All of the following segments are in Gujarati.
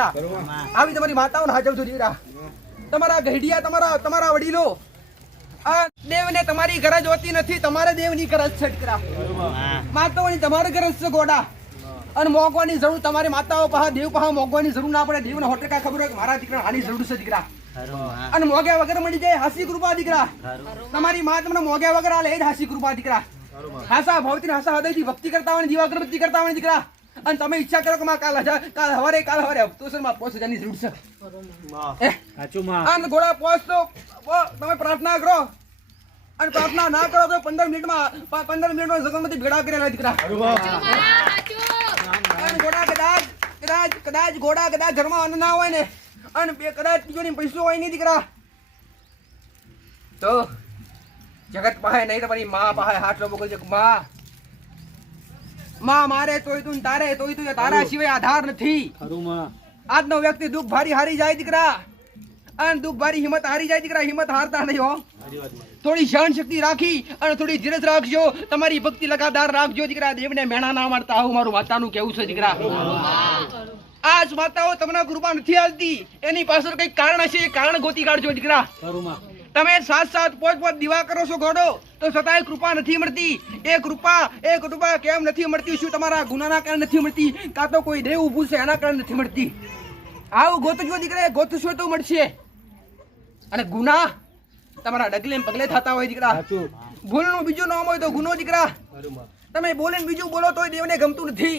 આવી તમારી માતાઓને હાજવજો દીકરા. તમારા ગઢિયા તમારા વડીલો આ દેવને તમારી ગરજ હોતી નથી, તમારે દેવની ગરજ છે દીકરા. માતાઓની તમારે ગરજ છે ગોડા. અને મોગવાની જરૂર તમારી માતાઓ પહા દેવ પહા મોગવાની જરૂર ના પડે. દેવને 100% ખબર હોય કે મારા દીકરા આની જરૂર છે દીકરા. અને મોગ્યા વગર મળી જાય હાસી કૃપા દીકરા. તમારી માં તમને મોગ્યા વગર આલે જ હાસી કૃપા દીકરા. હાસા ભાવતી હાસા હૃદયથી ભક્તિ કરતા હોય, દીવા અગરબત્તી કરતા હોય દીકરા. અને તમે ઈચ્છા કરો કે માં કાલ હવારે હપ્તોસરમાં 5000 ની જરૂર છે. અને ઘોડા પહોંચતો તમે પ્રાર્થના કરો. અને પ્રાર્થના ના કરો તો 15 મિનિટમાં જગનમાંથી ભેડા કરેલા દીકરા. કદાચ ઘોડા ઘરમાં અન્ન ના હોય ને અને કદાચ તીજોરી પૈસો હોય નહીં દીકરા, તો જગત પાસે નહીં તમારી માં પાસે હાથ લોબો છે. માં મારે તોય તું તારે તોય તું તારા સિવાય આધાર નથી. આજનો વ્યક્તિ દુઃખ ભારી હારી જાય દીકરા. અને દુઃખ ભારી હિંમત હારી જાય દીકરા. હિંમત હારતા નહીં હો. થોડી સહન શક્તિ રાખી અને થોડી ધીરજ રાખજો. તમારી ભક્તિ લગાતાર રાખજો દીકરા. દેવને મેણા ના મળતા આવું મારું માતાનું કેવું છે દીકરા. આજ માતાઓ તમને કૃપા નથી આલતી, એની પાછળ કઈક કારણ હશે. કારણ ગોતી કાઢજો દીકરા. તમે 7-5 દીવા કરો છો ગોડો, તો છતાંય કૃપા નથી મળતી. એ કૃપા કેમ નથી મળતી? શું તમારા ગુનાના કારણે નથી મળતી? કાં તો કોઈ દેવ ઊભું છે એના કારણે નથી મળતી? આવું ગોતજો દીકરા. ગોતશો તો મળશે. અને ગુના તમારા ડગલે પગલે થતા હોય દીકરા. ભૂલનું બીજું નામ હોય તો ગુનો દીકરા. તમે બોલે બીજું બોલો તો દેવને ગમતું નથી.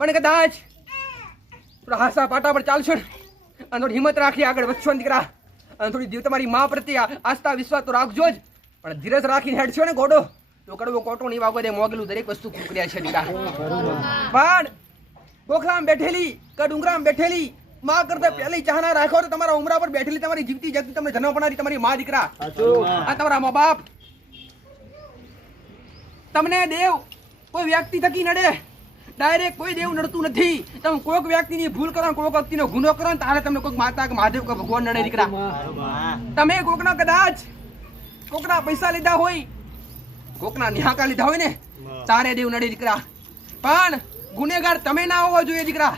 પણ કદાચ હાસા પાટા પર ચાલશો અને થોડી હિંમત રાખી આગળ વધશો ને દીકરા. અને થોડી દેવ તમારી મા પ્રત્યે આસ્થા વિશ્વાસ તો રાખજો જ, પણ ધીરજ રાખીને હેડશો ને ગોડો તો કડવો કોટો નહીં વાગો દે. મોગેલું દરેક વસ્તુ કુકર્યા છે દીકરા. પણ ગોખલામાં બેઠેલી કે ડુંગરામાં બેઠેલી માં કરતા પહેલી ચાહના રાખો તો તમારા ઉમરા પર બેઠેલી તમારી જીવતી જગતી તમને જન્મ આપનારી તમારી મા દીકરા. આ તમારા મા બાપ. તમને દેવ કોઈ વ્યક્તિ થકી નડે, ડાયરેક્ટ કોઈ દેવ નડતું નથી. તમે કોઈક વ્યક્તિની ભૂલ કરો, કોઈક વ્યક્તિનો ગુનો કરો, તારે તમને કોઈક માતા કે મહાદેવ કે ભગવાન નડે દીકરા. તમે કોકના કદાચ કોકના પૈસા લીધા હોય, કોકના નિહાકા લીધા હોય ને, તારે દેવ નડે દીકરા. પણ ગુનેગાર તમે ના હોવા જોઈએ દીકરા.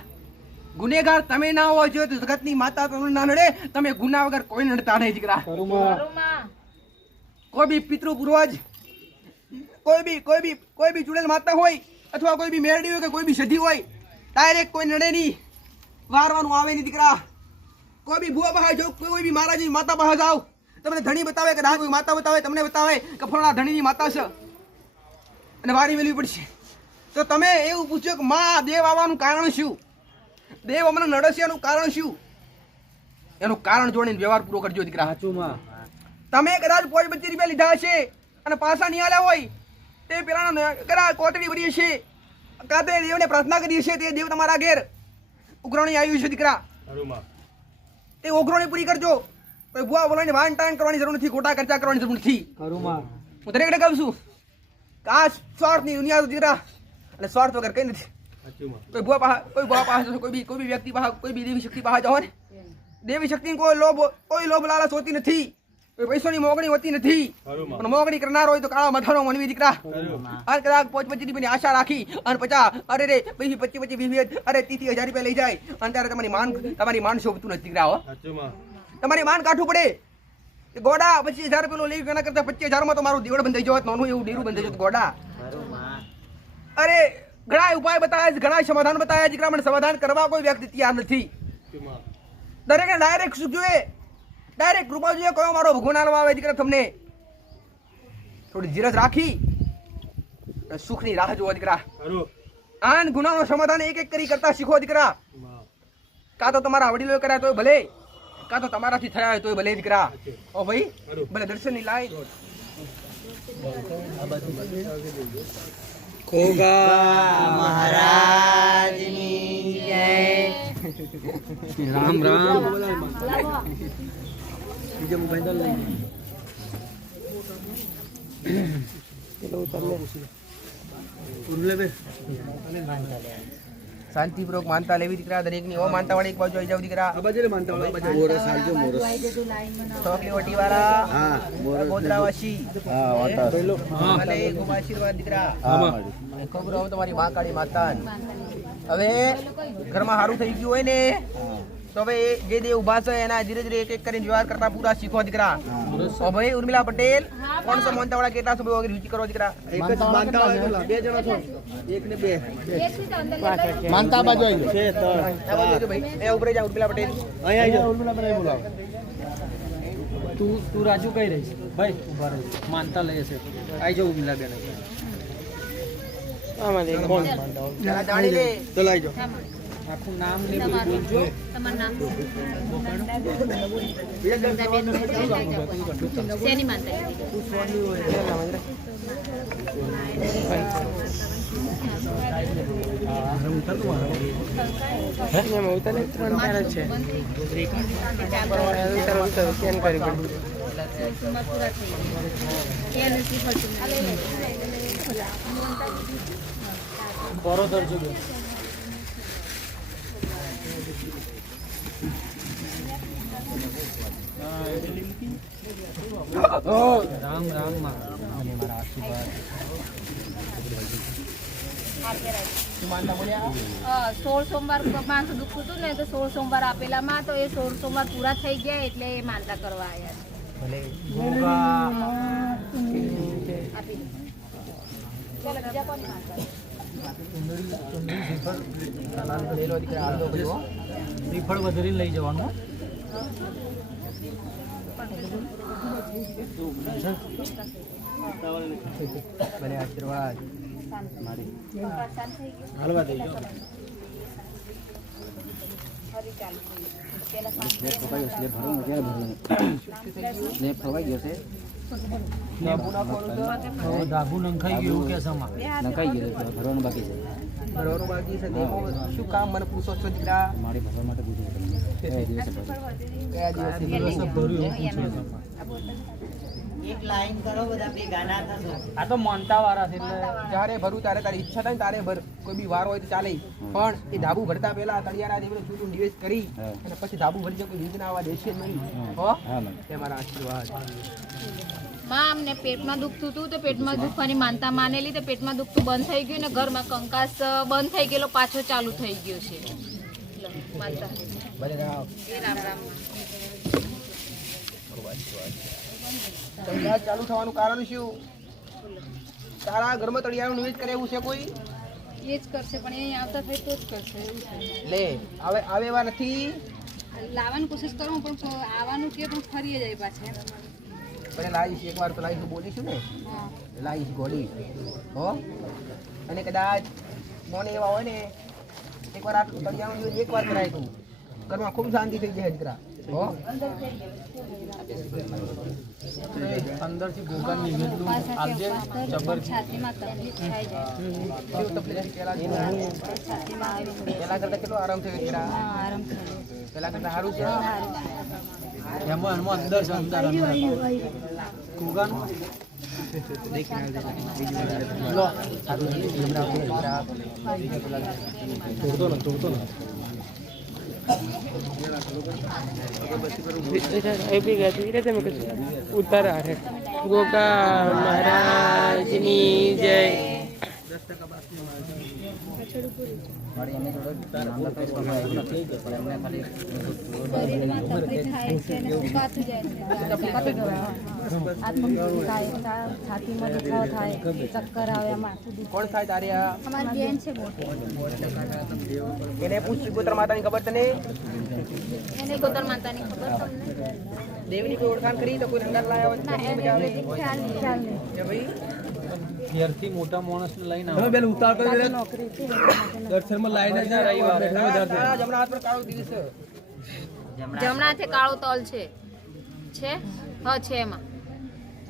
ગુનેગાર તમે ના હોવા જોઈએ તો જગતની માતા તમને ના નડે. તમે ગુના વગર કોઈ નડતા નહીં દીકરા. કોઈ બી પિતૃ પૂર્વજ, કોઈ બી ચૂડેલ માતા હોય અથવા કોઈ બી મેરડી હોય કે કોઈ બી સધી હોય, ડાયરેક્ટ કોઈ નડે નહીં, વારવાનું આવે નહીં દીકરા. કોઈ બી ભૂવા પાસે જાઓ, કોઈ બી મહારાજની માતા પાસે જાઓ, તમને ધણી બતાવે કે કોઈ માતા બતાવે, તમને બતાવે કે ફલાણા ધણીની માતા છે અને વારી મેળવી પડશે, તો તમે એવું પૂછ્યો કે માં દેવ આવવાનું કારણ શું? દેવ અમને નડે છે એનું કારણ શું? એનું કારણ જોડીને વ્યવહાર પૂરો કરજો દીકરા. તમે કદાચ 25 રૂપિયા લીધા હશે અને પાછા નહીં આલ્યા હોય, તે પેલા કોટડી ભરી છે, કાતે દેવને પ્રાર્થના કરી છે, તે દેવ તમારા ઘેર ઉઘરાણી આવ્યું છે દીકરા. તે ઉઘરાણી પૂરી કરજો. કોઈ ભૂવા બોલાવીને વાન ટાણ કરવાની જરૂર નથી, ખોટા ખર્ચા કરવાની જરૂર નથી. હું દરેકને કહું છું કે આ સ્વાર્થની દુનિયા દીકરા, અને સ્વાર્થ વગર કઈ નથી. કોઈ ભૂવા પાસે કોઈ બી વ્યક્તિ પાસે કોઈ બી દેવી શક્તિ પાસે જાઓ ને, દેવી શક્તિ કોઈ લોભ લાલચ હોતી નથી, કોઈ પૈસાની મોગણી હોતી નથી. પણ મોગણી કરનાર હોય તો કાળા મથાનો મનવી દીકરા. આ કદાચ 25 રૂપિયાની આશા રાખી અને 50 અરે રે 25 20 અરે 30,000 રૂપિયા લઈ જાય અને ત્યારે તમારી માન શોભતું નથી દીકરા. તમારી માન કાઠું પડે ગોડા. 25,000 રૂપિયા લઈ એના કરતા 25,000 માં તો મારું દેવળ બંધાઈ જવાત, નાનું એવું ડેરું બંધાઈ જતું ગોડા. અરે ઘણા ઉપાય બતાવ્યા, ઘણા સમાધાન બતાવ્યા દીકરા, મને સમાધાન કરવા કોઈ વ્યક્તિ તૈયાર નથી. દરેકને ડાયરેક્ટ સુખ જોઈએ, ડાયરેક્ટ કૃપા જોઈએ. કયો મારો ભગવાન આલવા આવે દીકરા. તમને થોડી ધીરજ રાખી સુખની રાહ જોવો દીકરા. આન ગુનાનો સમાધાન એક એક કરી કરતા શીખો દીકરા. કાં તો તમારા વડીલો કર્યા તોય ભલે, કાં તો તમારાથી થયા હોય તોય ભલે દીકરા. ઓ ભાઈ ભલે દર્શનની લાઈન ખોગા મહારાજની જય. રામ રામ. બીજો મોબાઈલ લઈ શાંતિપૂર્વક માનતા લેવી દીકરા. દરેકની ઓ માનતા વાળી એક બાજુ આવી જાવ દીકરા. ચોકલી વાળા ગોધરાવાસી આશીર્વાદ દીકરા. ખબર તમારી મા કાળી માતા હવે ઘરમાં સારું થઈ ગયું હોય ને તો હવે જે દે ઉભા છે એના ધીરે ધીરે એક એક કરીને વ્યવહાર કરતા પૂરા શીખો દીકરા. ઓ ભાઈ ઉર્મિલા પટેલ કોણ છો માનતા વાળા કેટલા છો ભાઈ રુચિ કરો દીકરા. એક જ માનતા હોય પેલા બે જણા છો. એક ને બે માનતા બાજુ આવી છે તો આ બાજુ આવજો ભાઈ એ ઉભરે જા ઉર્મિલા પટેલ. અહીંયા આવી ઉર્મિલા બનાવી બોલાવો. તું રાજુ કઈ રહીશ ભાઈ ઉભા રહી માનતા લઈએ છે આવી જાવ ઉર્મિલા બેન જરા જાણી લે. ચલો આવી જાવ આખું નામ ને બધું બોલજો. તમારું નામ શેની માનતા બરો દરજો બેન રામ રામ માં મારા આશીર્વાદ 16 સોમવાર માથું દુખતું હતું ને તો 16 સોમવાર આપેલામાં તો એ 16 સોમવાર પૂરા થઈ ગયા એટલે એ માનતા કરવા આવ્યા ભલે આપી દો. ચાલો બીજા કોની માનતા લઈ લો દીકરા હાલ દો ભાઈ હો. શ્રીફળ વધારીને લઈ જવાનું ભલે આશીર્વાદ. પ્રસાદ થઈ ગયો હાલવા દઈ જાઓ ફરી ચાલુ થઈ ગયું. ધાબુ નંખાઈ ગયું કે સમા ભરવાનું બાકી છે દેવો શું કામ મને પૂછો છો દીકરા. કયા દિવસે આ તો માનતા વાળા છે એટલે જ્યારે ભરું ત્યારે તારી ઈચ્છા થાય ને તારે ભર. કોઈ બી વાર હોય તો ચાલે પણ એ ધાબુ ભરતા પહેલા તળિયાના દેવને છૂટું નિવેશ કરી અને પછી ધાબુ ભરી જાય કોઈ બીજ ના આવવા દેશે જ નહીં. હો એ મારા આશીર્વાદ. માં અમને પેટમાં દુખતું હતું તો પેટમાં દુખવાની માનતા માનેલી તો પેટમાં દુખતું બંધ થઈ ગયું ને ઘરમાં કંકાસ બંધ થઈ ગયેલો પાછો ચાલુ થઈ ગયો છે લો, માનતા ભલે રામ. એ રામ રામ ધંધા ચાલુ થવાનું કારણ શું? તારા ઘરમાં તળિયાનું નિવેશ કરે એવું છે કોઈ? એ જ કરશે પણ એ આવતા થાય તો જ કરશે એવું છે. લે આવે આવે એવા નથી. લાવવાની કોશિશ કરું પણ આવવાનું કે પણ ફરી જાય પાછા ભલે લાવીશ એકવાર તો લાવીશ બોલીશું ને હા લાવીશ ગોળી. હો અને કદાચ મોને એવા હોય ને એકવાર આ તળિયાનું નિવેશ એકવાર કરાય તું ઘરમાં ખૂબ શાંતિ થઈ જાય દીકરા. હો અંદરથી ગોગા નિવેદનું આપજે જબર છાતીમાં તકલીફ થાય જાય કેવું તકલીફ પહેલા કરતા કેટલો આરામ થયો દીકરા? આરામ થાય પહેલા કરતા સારું છે. એમાં અંદર છે અંદર ગોગાનું લો તોડતો ને ઉતારા છે ગોગા મહારાજની જય. શરીરમાં તકલીફ થાય છે અને સુકાતું જાય છાતીમાં દુખાવો થાય ચક્કર આવે માથું દુખે. કોણ થાય તારે આ? અમારી બેન છે મોટી એને પૂછ ગોત્ર માતાની ખબર તને? એને ગોતર માતાની ખબર તમને દેવીની કોઈ ઓળખાણ કરી તો કોઈ અંગાર લાયા હોય તો ના કેવી મજા આવે? ખ્યાલ નહીં કે ભાઈ ઘેરથી મોટા માણસને લઈને તમે પેલું ઉતાર કરી દે. નોકરી છે દર્શનમાં લાઈને જ રવિવારે તારા જમણા હાથ પર કાળો દિવસ છે. જમણા હાથે કાળો તલ છે હા છે એમાં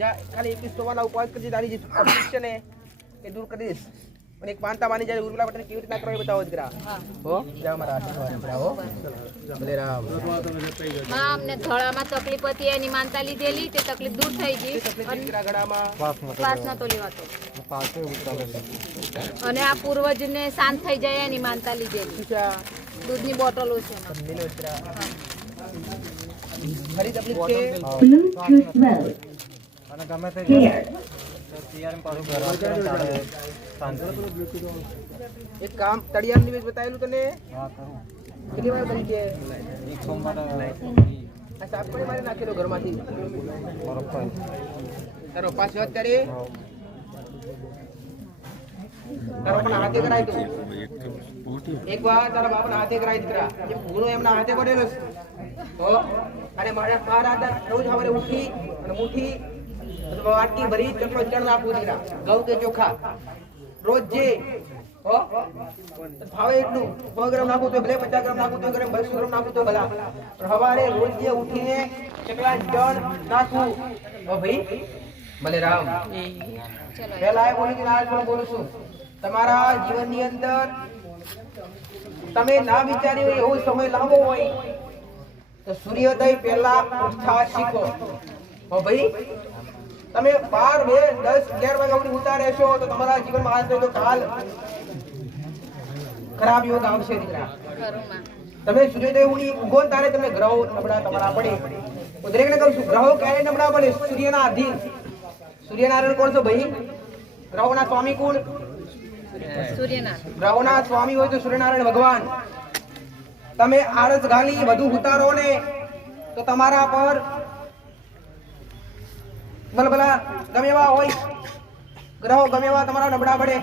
જા ખાલી 21 તોવાના ઉપવાસ કરજે. તારી જે તકલીફ છે ને એ દૂર કરી દઈશ. પણ એક માનતા માની જાય ઉર્મિલા પટેલ કેવી રીતના કરો એ બતાવો દીકરા. હા હો જા મારા આશીર્વાદ દીકરા. હો ભલે રામ. માં અમને ધડામાં તકલીફ હતી એની માનતા લીધેલી તે તકલીફ દૂર થઈ ગઈ તકલીફ દીકરા ગળામાં શ્વાસ નતો લેવાતો અને આ પૂર્વજને શાંત થઈ જાય એની માનતા લીધેલી ઈચ્છા દૂધની બોટલો છે એમાં. મેલો દીકરા. ખરી તકલીફ છે? Bluetooth mode. Paired. એક કામ તળિયાની વેચ બતાવેલું તને કેટલી વાર કરી છે આ સાફ કરી મારે નાખેલો ઘરમાંથી તારો પાછો અત્યારે તારો પણ હાથે કરાય તું એક વાર તારા બાપના હાથે કરાય દીકરા એ ભૂલો એમના હાથે પડેલો છે તો અને મારા રોજ સવારે ઉઠી અને મુઠ્ઠી વાટકી ભરી ચટલો ચણ આપું દીકરા ઘઉં કે ચોખા રોજ જે ભાવે એટલું 100 ગ્રામ નાખું તો ભલે 50 ગ્રામ નાખું તો 200 ગ્રામ નાખું તો ભલા પણ સવારે રોજ જે ઉઠીને ચકલા ચણ નાખું ઓ ભાઈ ભલે રામ પહેલા એ બોલી કે આજ પણ બોલું છું તમારા જીવનની અંદર તમે ના વિચાર્યું એવો સમય લાંબો હોય તો સૂર્યોદય પહેલા ઉઠતા શીખો ઓ ભાઈ તમે 12, 2, 10, 11 વાગ્યા સુધી ઉતા રહેશો તો તમારા જીવનમાં આજ નહીં તો કાલ ખરાબ યોગ આવશે દીકરા તમે સૂર્યોદય ઉડી ઉગો તારે તમને ગ્રહો નબળા તમારા પડે હું દરેકને કહું છું ગ્રહો ક્યારે નબળા પડે સૂર્યના અધીન સૂર્યનારાયણ કોણ છો ભાઈ ગ્રહોના સ્વામી કોણ ગ્રહોના સ્વામી હોય તો સૂર્યનારાયણ ભગવાન તમે આળસ ગાલી વધુ ઉતારો ને તો તમારા પર ભલા ગમે એવા હોય ગ્રહો ગમે એવા તમારા નબળા પડે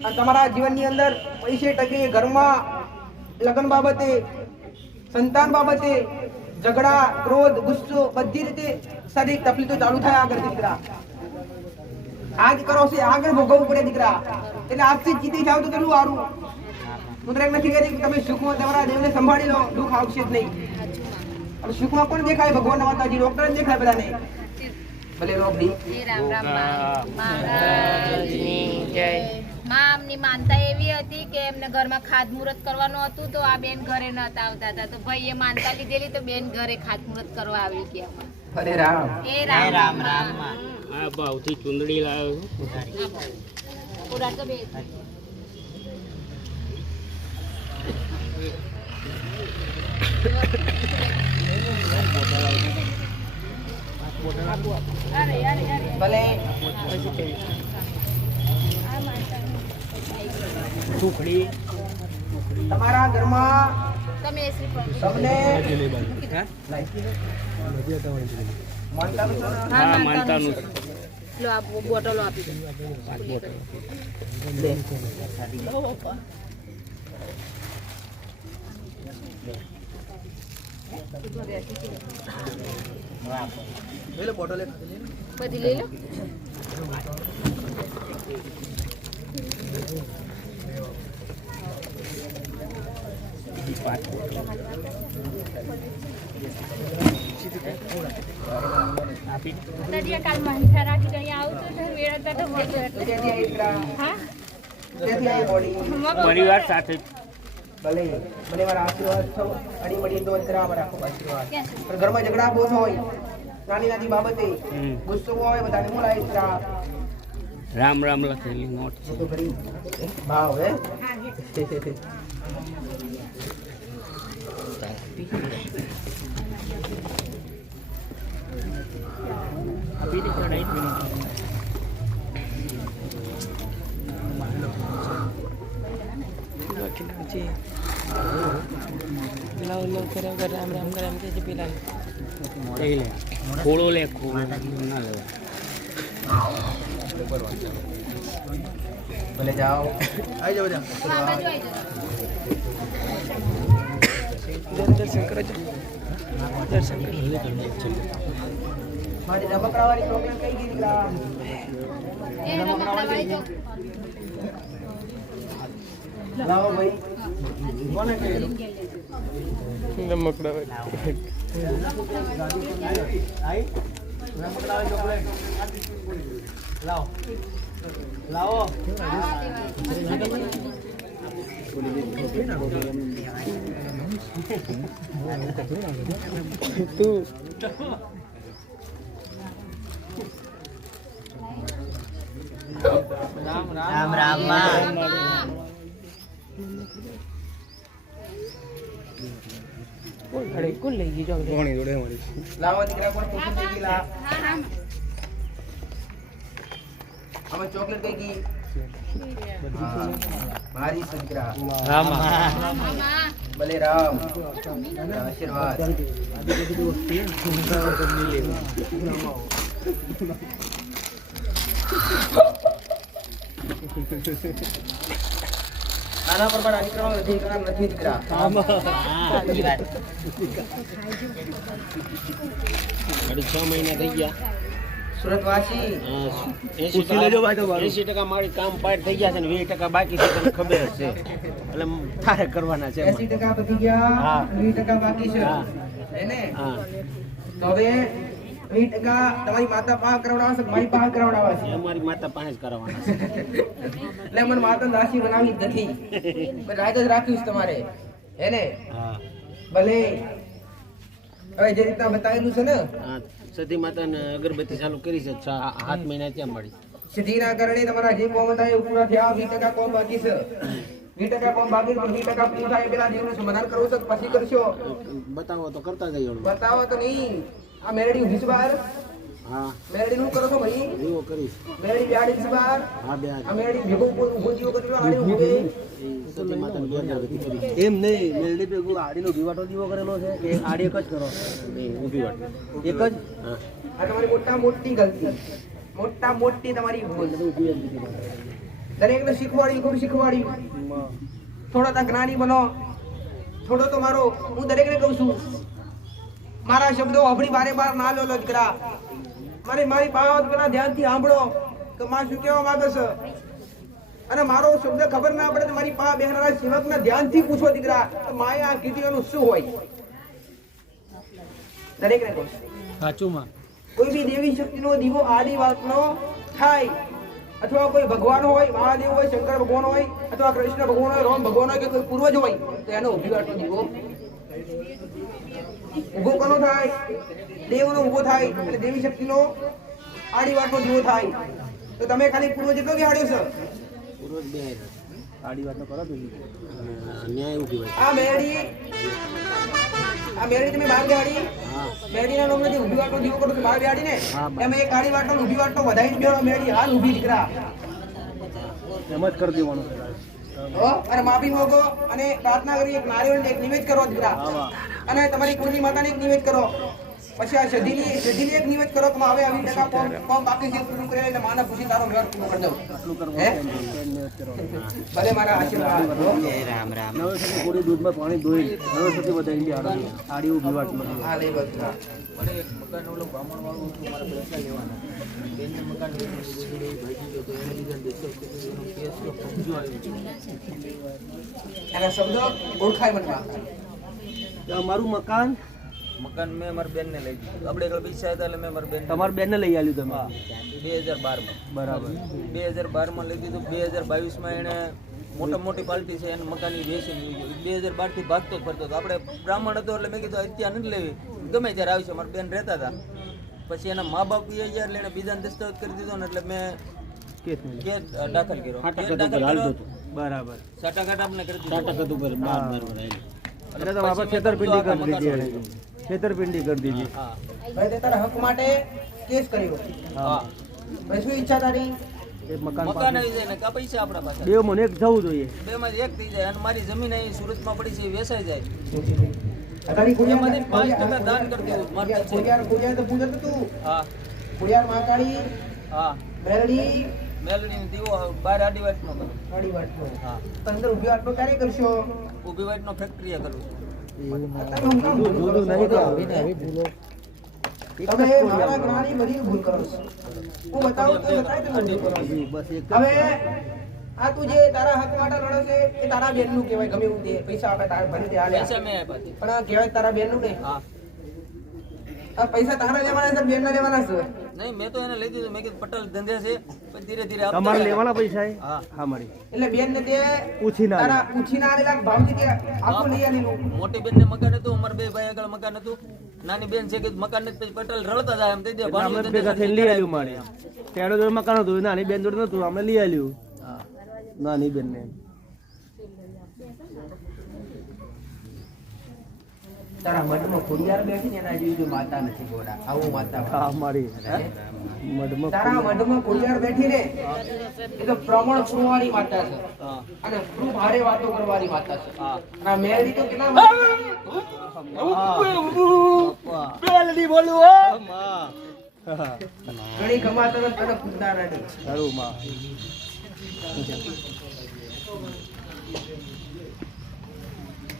અને તમારા જીવનની અંદર પૈસે ટકે ઘરમાં લગ્ન બાબતે સંતાન બાબતે ઝઘડા ક્રોધ ગુસ્સો બધી રીતે શારીરિક તકલીફો ચાલુ થાય આગળ દીકરા આજ કરો છે આગળ ભોગવવું પડે દીકરા એટલે આજથી જીતી જાવ તો કેટલું સારું હું દરેક નથી કહેતી કે તમે સુખમાં તમારા દેવને સંભાળી લો દુઃખ આવશે જ નહીં અને સુખમાં કોણ દેખાય ભગવાન માતાજી ડોક્ટર જ દેખાય બધાને ભલે રોકડી મહારાજની જય. આમની માનતા એવી હતી કે એમને ઘરમાં ખાતમુહૂર્ત કરવાનું હતું તો આ બેન ઘરે નતા આવતા હતા તો ભાઈએ માનતા લીધેલી તો બેન ઘરે ખાતમુહૂર્ત કરવા આવી ગયા હરે રામ એ રામ આ ભાવથી ચુંદડી લાવ્યો પૂરા તો બે ભલે સુખડી તમારા ઘરમાં તમે એ શ્રીફળ તમને હા માનતાનું લો આ બોટલો આપી દો બધી લઈ લો કાલ મંથા રાખી અહીંયા આવતો તો મેળવતા તો પરિવાર સાથે ભલે ભલે મારા આશીર્વાદ છો અડી મડી તો બરાબર રાખો આશીર્વાદ પણ ઘરમાં ઝઘડા બહુ હોય નાની નાની બાબતે ગુસ્સો હોય બધાને બોલાય રામ રામ લખેલી નોટ છે તો કરી ભાવ હે આપી દે ચડાઈ દે લાવ લાવ કરે રામ રામ કરે કે છે પેલા લે ખોળો લે ખોળો ના લેવા ભલે જાઓ આવી જાઓ બધા દર્શન કરો દર્શન કરો મારી રમકડાવાળી પ્રોગ્રામ કઈ ગઈ દીકરા લાવો ભાઈ કોને કહેલું રમકડા આઈ રમકડાવાળી ચોકલેટ લાવો લાવો તું રામ રામ કોણ લઈ ગઈ જો લાવો દીકરા કોણ પૂછું દેખી લા આમાં ચોકલેટ કઈ ગઈ હા, મારી સંકરા મામા ભલે રામ આશીર્વાદ આના પર પણ દીકરા નથી દીકરા અઢી 6 મહિના થઈ ગયા સુરતવાસી 80% મારી કામ પાર થઈ ગયા છે ને 20% બાકી છે તને ખબર જ છે એટલે તારે કરવાના છે 80% પતી ગયા હા. 20% બાકી છે હા. એને હા તો હવે 20% તમારી માતા પાસે કરાવડાવવા છે કે મારી પાસે કરાવડાવવા છે એ અમારી માતા પાસે જ કરવાના છે એટલે મને માતા રાશિ બનાવી જ નથી પણ રાત જ રાખ્યું છે તમારે એને હા ભલે હવે જે રીતના બતાવેલું છે ને હા સતી માતાને અગરબત્તી ચાલુ કરી છે 7 મહિના ત્યાં મળી સિદ્ધિના કારણે તમારા જે કોમ હતા એ પૂરા થયા 20% કોમ બાકી છે 20% કોમ બાકી છે, પણ 20% પૂરું થાય એ પેલા દેવનું સમાધાન કરવું છે કે પછી કરશો બતાવો તો કરતા જઈએ ઓલું. બતાવો તો નહીં આ મેરડી ઊભી છે બહાર હા મેરડી નું કરો છો ભાઈ વિવો કરીશ મેરડી બેહાડી છે બહાર હા બે આ મેરડી ભેગો ઉભો જીવો કર્યો આડે ઊભે સતી માતાને બે અગરબત્તી કરી એમ નહીં મેલડી ભેગું આડીનો દીવાટો દીવો કરેલો છે કે આડી એક જ કરો ઊભી વાત એક જ હા આ તમારી મોટી ગલતી મોટી તમારી ભૂલ દરેકને શીખવાડી ખૂબ શીખવાડી થોડો તો જ્ઞાની બનો થોડો તો મારો હું દરેકને કહું છું મારા શબ્દો આપણી બારે બાર ના લો દીકરા મારી બાબત પેલા ધ્યાનથી સાંભળો કે માં શું કહેવા માંગે છે અને મારો શબ્દ ખબર ના પડે તો મારી પા બેહનારા સેવકને ધ્યાનથી પૂછો દીકરા કે માએ આ કીધું એનું શું હોય દરેકને કહું છું સાચું માં કોઈ બી દેવી શક્તિનો દીવો આદિ વાતનો થાય અથવા કોઈ ભગવાન હોય મહાદેવ હોય શંકર ભગવાન હોય અથવા કૃષ્ણ ભગવાન હોય રામ ભગવાન હોય કે કોઈ પૂર્વજ હોય તો એનો ઉભી વાતનો દીવો ઉભો કોનો થાય દેવનો ઉભો થાય એટલે દેવી શક્તિનો આડી વાતનો દીવો થાય તો તમે ખાલી પૂર્વજ એટલો બિહાડ્યો છે પૂર્વજ બે આડી વાતનો કરો તો ન્યાય ઊભી હોય આ મેરડી તમે બહાર બેહાડી હા મેરડીના નામનો જે ઊભી વાતનો દીવો કરો છો બહાર બેહાડી ને હા. એમાં એક આડી વાતનો ઊભી વાતનો વધારી બેહાડો મેરડી હાલ ઊભી દીકરા એમ જ કરી દેવાનું અને માફી માંગો અને પ્રાર્થના કરી એક નારિયેળ એક નિવેદ કરો દીકરા અને તમારી કુળની માતાને એક નિવેદ કરો પછી આ સધીની એક નિવેદ કરો કે હવે આવી ટકા કોમ બાકી છે પૂરું કરે એટલે માના ખુશી તારો વ્યવહાર પૂરો કરી દઉં હે ભલે મારા આશીર્વાદ નવે સતી કોડી દૂધમાં પાણી ધોઈ નવે સતી બધા ઇન્ડિયા આડી ઊભી વાતમાં હા લે બધા એના શબ્દો ઓળખાય મનમાં અમારું મકાન મકાન મેં મારી બેનને લઈ દીધું આપણે એકલા પૈસા હતા એટલે મેં મારી બેન તમારા બેનને લઈ આવ્યું તમે 2012 બરાબર 2012 લઈ દીધું 2022 એણે મોટી પાર્ટી છે એને મકાનની વેચી 2012 થી ભાગતો જ ફરતો હતો આપણે બ્રાહ્મણ હતો એટલે મેં કીધું અત્યારે નથી લેવી ગમે ત્યારે આવશે મારી બેન રહેતા હતા પછી એના મા બાપ ગયા એટલે એને બીજાને દસ્તાવેજ કરી દીધો ને એટલે મેં કેસ દાખલ કર્યો બરાબર સાટાઘાટ આપણે કરી દીધો ટકા ઉપર બાર રહેલી એટલે તો બાપા છેતરપિંડી કરી દીધી એણે. છેતરપિંડી કરી દીધી હા હવે તે તારા હક માટે કેસ કર્યો હા હવે શું ઈચ્છા તારી એ મકાન મકાન આવી જાય ને કા પૈસા આપણા પાસે બે મને એક જવું જોઈએ બે માંથી એક થઈ જાય અને મારી જમીન અહીં સુરતમાં પડી છે એ વેચાઈ જાય તારી એમાંથી 5% દાન કરી દેવું મારે છે. કુડિયાર તો પૂજન તું હા કુડિયાર મહાકાળી હા મેરડી મેલડીનો દીવો બાર આડી વાટનો કરું આડી વાટનો હા અંદર ઊભી વાટનો ક્યારે કરશો ઊભી વાટનો ફેક્ટરી કરું છું તમે હું કામ ભૂલ કરો છો? તમે મારા જ્ઞાની બધી ભૂલ કરો છો હું બતાવું તો બતાય તમે ભૂલ કરો છો. બસ એક હવે આ તું જે તારા હક માટે લડે છે એ તારા બેનનું કહેવાય ગમે એવું દે પૈસા આપે તારે ભલે તે હાલે પૈસા મેં આપ્યા છે. પણ આ કહેવાય તારા બેનનું નહીં હા આ પૈસા તારા લેવાના છે બેનના લેવાના છે નહીં મેં તો એને લઈ દીધું મેં કીધું પટેલ ધંધે છે પછી ધીરે ધીરે આપતા તમારે ગયા. લેવાના પૈસા એ હા હા મારી એટલે બેન ને તે ઉછીના તારા ઉછીના આલેલા ભાવથી તે આખું લઈ આલેલું મોટી બેન ને મકાન હતું અમારા બે ભાઈ આગળ મકાન હતું નાની બેન છે કે મકાન નથી પછી પટેલ રડતા જાય એમ દઈ દે એટલે અમે ભેગા થઈને લઈ આવ્યું મારે તેડો જોડે મકાન હતું નાની બેન જોડે નતું અમે લઈ આવ્યું હા નાની બેન ને તારા મઢમાં ખોડિયાર બેઠી ને એના જેવી જો માતા નથી ગોડા. આવું માતા. હા મારી મઢમાં તારા મઢમાં ખોડિયાર બેઠી ને એ તો પ્રમાણ સુવાળી માતા છે અને ખૂબ ભારે વાતો કરવાની માતા છે. અને આ મેરડી તો કેટલા બેલડી બોલું હો ઘણી કમાતા ને તને કુદારાની. સારું માં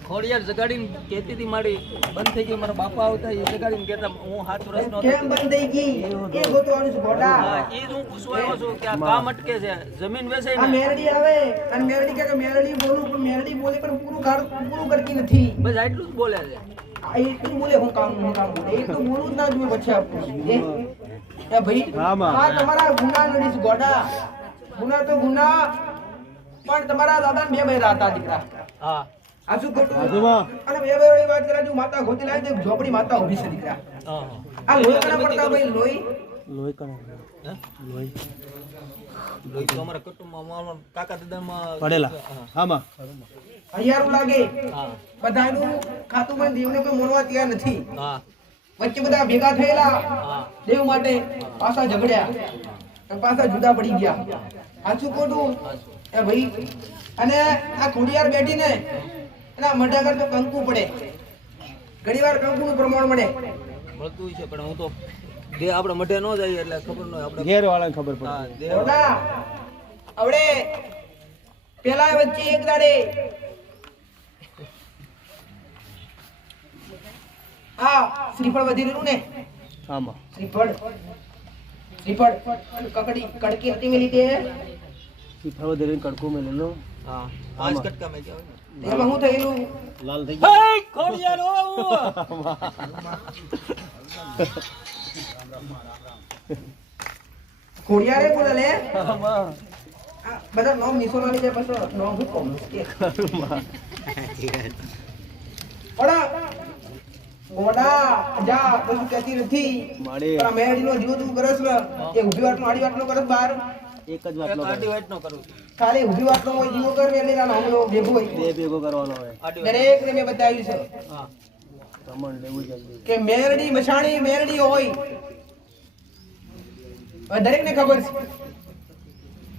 ખોડિયાર જગાડીને કહેતી હતી મારી બંધ થઈ ગઈ, મારા બાપા આવતા એ જગાડીને કહેતા હું 7 વર્ષનો હતો. કેમ બંધ થઈ ગઈ એ ગોતવાનું છે ગોડા. હા, એ જ હું પૂછવા આવ્યો છું કે આ કામ અટકે છે, જમીન વેચાય આ ને મેરડી આવે અને મેરડી કહે કે મેરડી બોલું પણ મેરડી બોલે પણ પૂરું કરતી નથી. બસ આટલું જ બોલે છે. આ એટલું બોલે હું કામ બોલે એટલું બોલવું જ ના જોઈએ. પછી આપું એ ભાઈ હા, માં. આ તમારા ગુના નડીશ ગોડા. ગુના તો ગુના પણ તમારા દાદા 2 બૈરા હતા દીકરા. હા આ શું ખોટું? બાજુમાં. અને 2 બૈરાની વાત કરે જો માતા ગોતી લાવી તો ઝોપડી માતા ઊભી છે દીકરા. હા આ લોહી કણા પડતા ભાઈ લોહી લોહી કણ હે? લોહી લોહી તો અમારા કુટુંબમાં અમારા કાકા દાદામાં પડેલા હા માં હૈયારું લાગે હા બધાનું ખાતું બંધ દેવને કોઈ મોનવા તૈયાર નથી. હા વચ્ચે બધા ભેગા થયેલા હા દેવ માટે પાછા ઝઘડ્યા અને પાછા જુદા પડી ગયા. સાચું ખોટું એ ભાઈ? અને આ ખોડિયાર બેઠીને એના મઢા કર તો કંકુ પડે. ઘણીવાર કંકુનું પ્રમાણ મળે. મળતું છે પણ હું તો જે આપણે મઢે ન જઈએ એટલે ખબર ન હોય આપણે. ઘેર વાળાને ખબર પડે હા દેવ ઓલા આવડે પેલા વચ્ચે એક દાડે આ શ્રીફળ વધી રહ્યું ને હા માં શ્રીફળ કકડી કડકી હતી મેલી તે ફરવા દે કડકો મેં લેલો હા 5 કટકા મેં જાવ ને એમાં શું થયેલું? લાલ થઈ ગયો હે ખોડિયાર ઓ ખોડિયારે બોલે લે હા માં આ બધા નામ નિશો ના લીધે પછી નામ હું કહું કે ઓડા ગોડા જા બધું કહેતી નથી. માડી પણ આ મેરડીનો જીવ તું કરસ ને એ ઊભી વાટનો આડી વાટનો કરસ બહાર એક જ વાત નો આડી વાઈટ નો કરું ખાલી ઊભી વાટનો હોય જીવો કર એટલે ના નામનો ભેગો હોય. બે ભેગો કરવાનો હોય આડી વાઈટ દરેક ને મેં બતાવ્યું છે હા કમણ લેવું જલ્દી કે મેરડી મશાણી મેરડી હોય. દરેક ને ખબર છે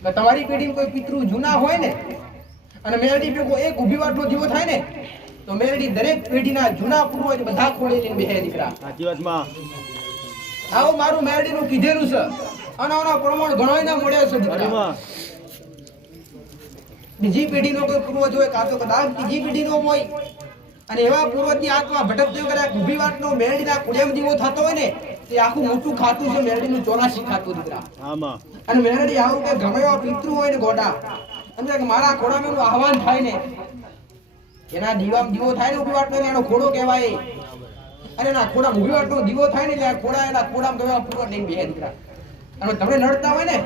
કે તમારી પેઢીમાં કોઈ પિતૃ જૂના હોય ને અને મેરડી ભેગો એક ઊભી વાટનો જીવો થાય ને તો મેરડી દરેક પેઢીના જૂના પૂર્વજ બધા ખોળે લઈને બેહે દીકરા. સાચી વાત માં આવો મારું મેરડીનું કીધેલું છે અને આના પ્રમાણ ઘણોય ના મળ્યા છે દીકરા. માં બીજી પેઢીનો કોઈ પૂર્વજ હોય કાં તો કદાચ ત્રીજી પેઢીનો હોય અને એવા પૂર્વજની આત્મા ભટકતી કરે ઊભી વાટનો મેરડીના કુડેમ જીવો થતો હોય ને તે આખું મોટું ખાતું છે મેરડીનું 84 ખાતું દીકરા. હા માં અને મેરડી આવું કે ગમે એવા પિતૃ હોય ને ગોડા સમજે કે મારા ખોડામાં એનું આહવાન થાય ને એના દીવો થાય ને ઊભી વાટનો એટલે એનો ખોડો કહેવાય. અને એના ખોડા ઊભી વાટનો દીવો થાય ને એટલે આ ખોડા એના ખોડામાં ગમે એવા પૂર્વજ લઈને બેહે દીકરા. અને તમને નડતા હોય ને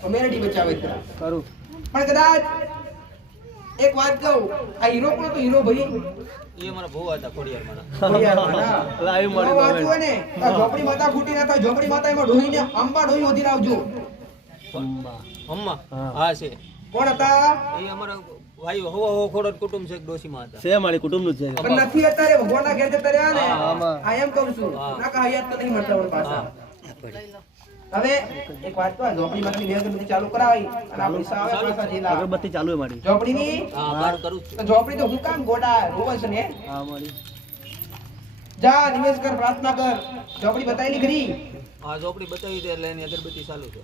તો મેરડી બચાવે દીકરા. કરું પણ કદાચ એક વાત કહું આ હીરો કોણ તો હીરો ભાઈ એ અમારા ભૂવા હતા ખોડિયાર મારા લાઈવ મળી હીરો વાંચ્યું હોય ને તો ઝોપડી માતા ફૂટી ના થાય ઝોપડી માતા એમાં ડોહીને આંબા ડોહી હોધી લાવજો. અમ્મા હા. હા છે કોણ હતા? એ અમારા ભાઈ હવો ખોડો કુટુંબ છે ડોશીમાં હતા છે મારી કુટુંબ નું જ છે પણ નથી અત્યારે ભગવાનના ઘેર જતા રહ્યા ને આમાં. આ એમ કહું છું ના કા હયાત તો નહીં મળતા હોય પાછા. હવે એક વાત તો ઝોપડી માંથી બે અગરબત્તી ચાલુ કરાવી અને આ પૈસા આવે પાછા જેલા અગરબત્તી ચાલુ હે મારી ઝોપડીની હા બાર કરું જ છું ઝોપડી તો હું કામ ગોડા રોવે છે ને હા મારી જા નિવેશ કર પ્રાર્થના કર ઝોપડી બતાવેલી ખરી આ ઝોપડી બતાવી દે એટલે એની અગરબત્તી ચાલુ છે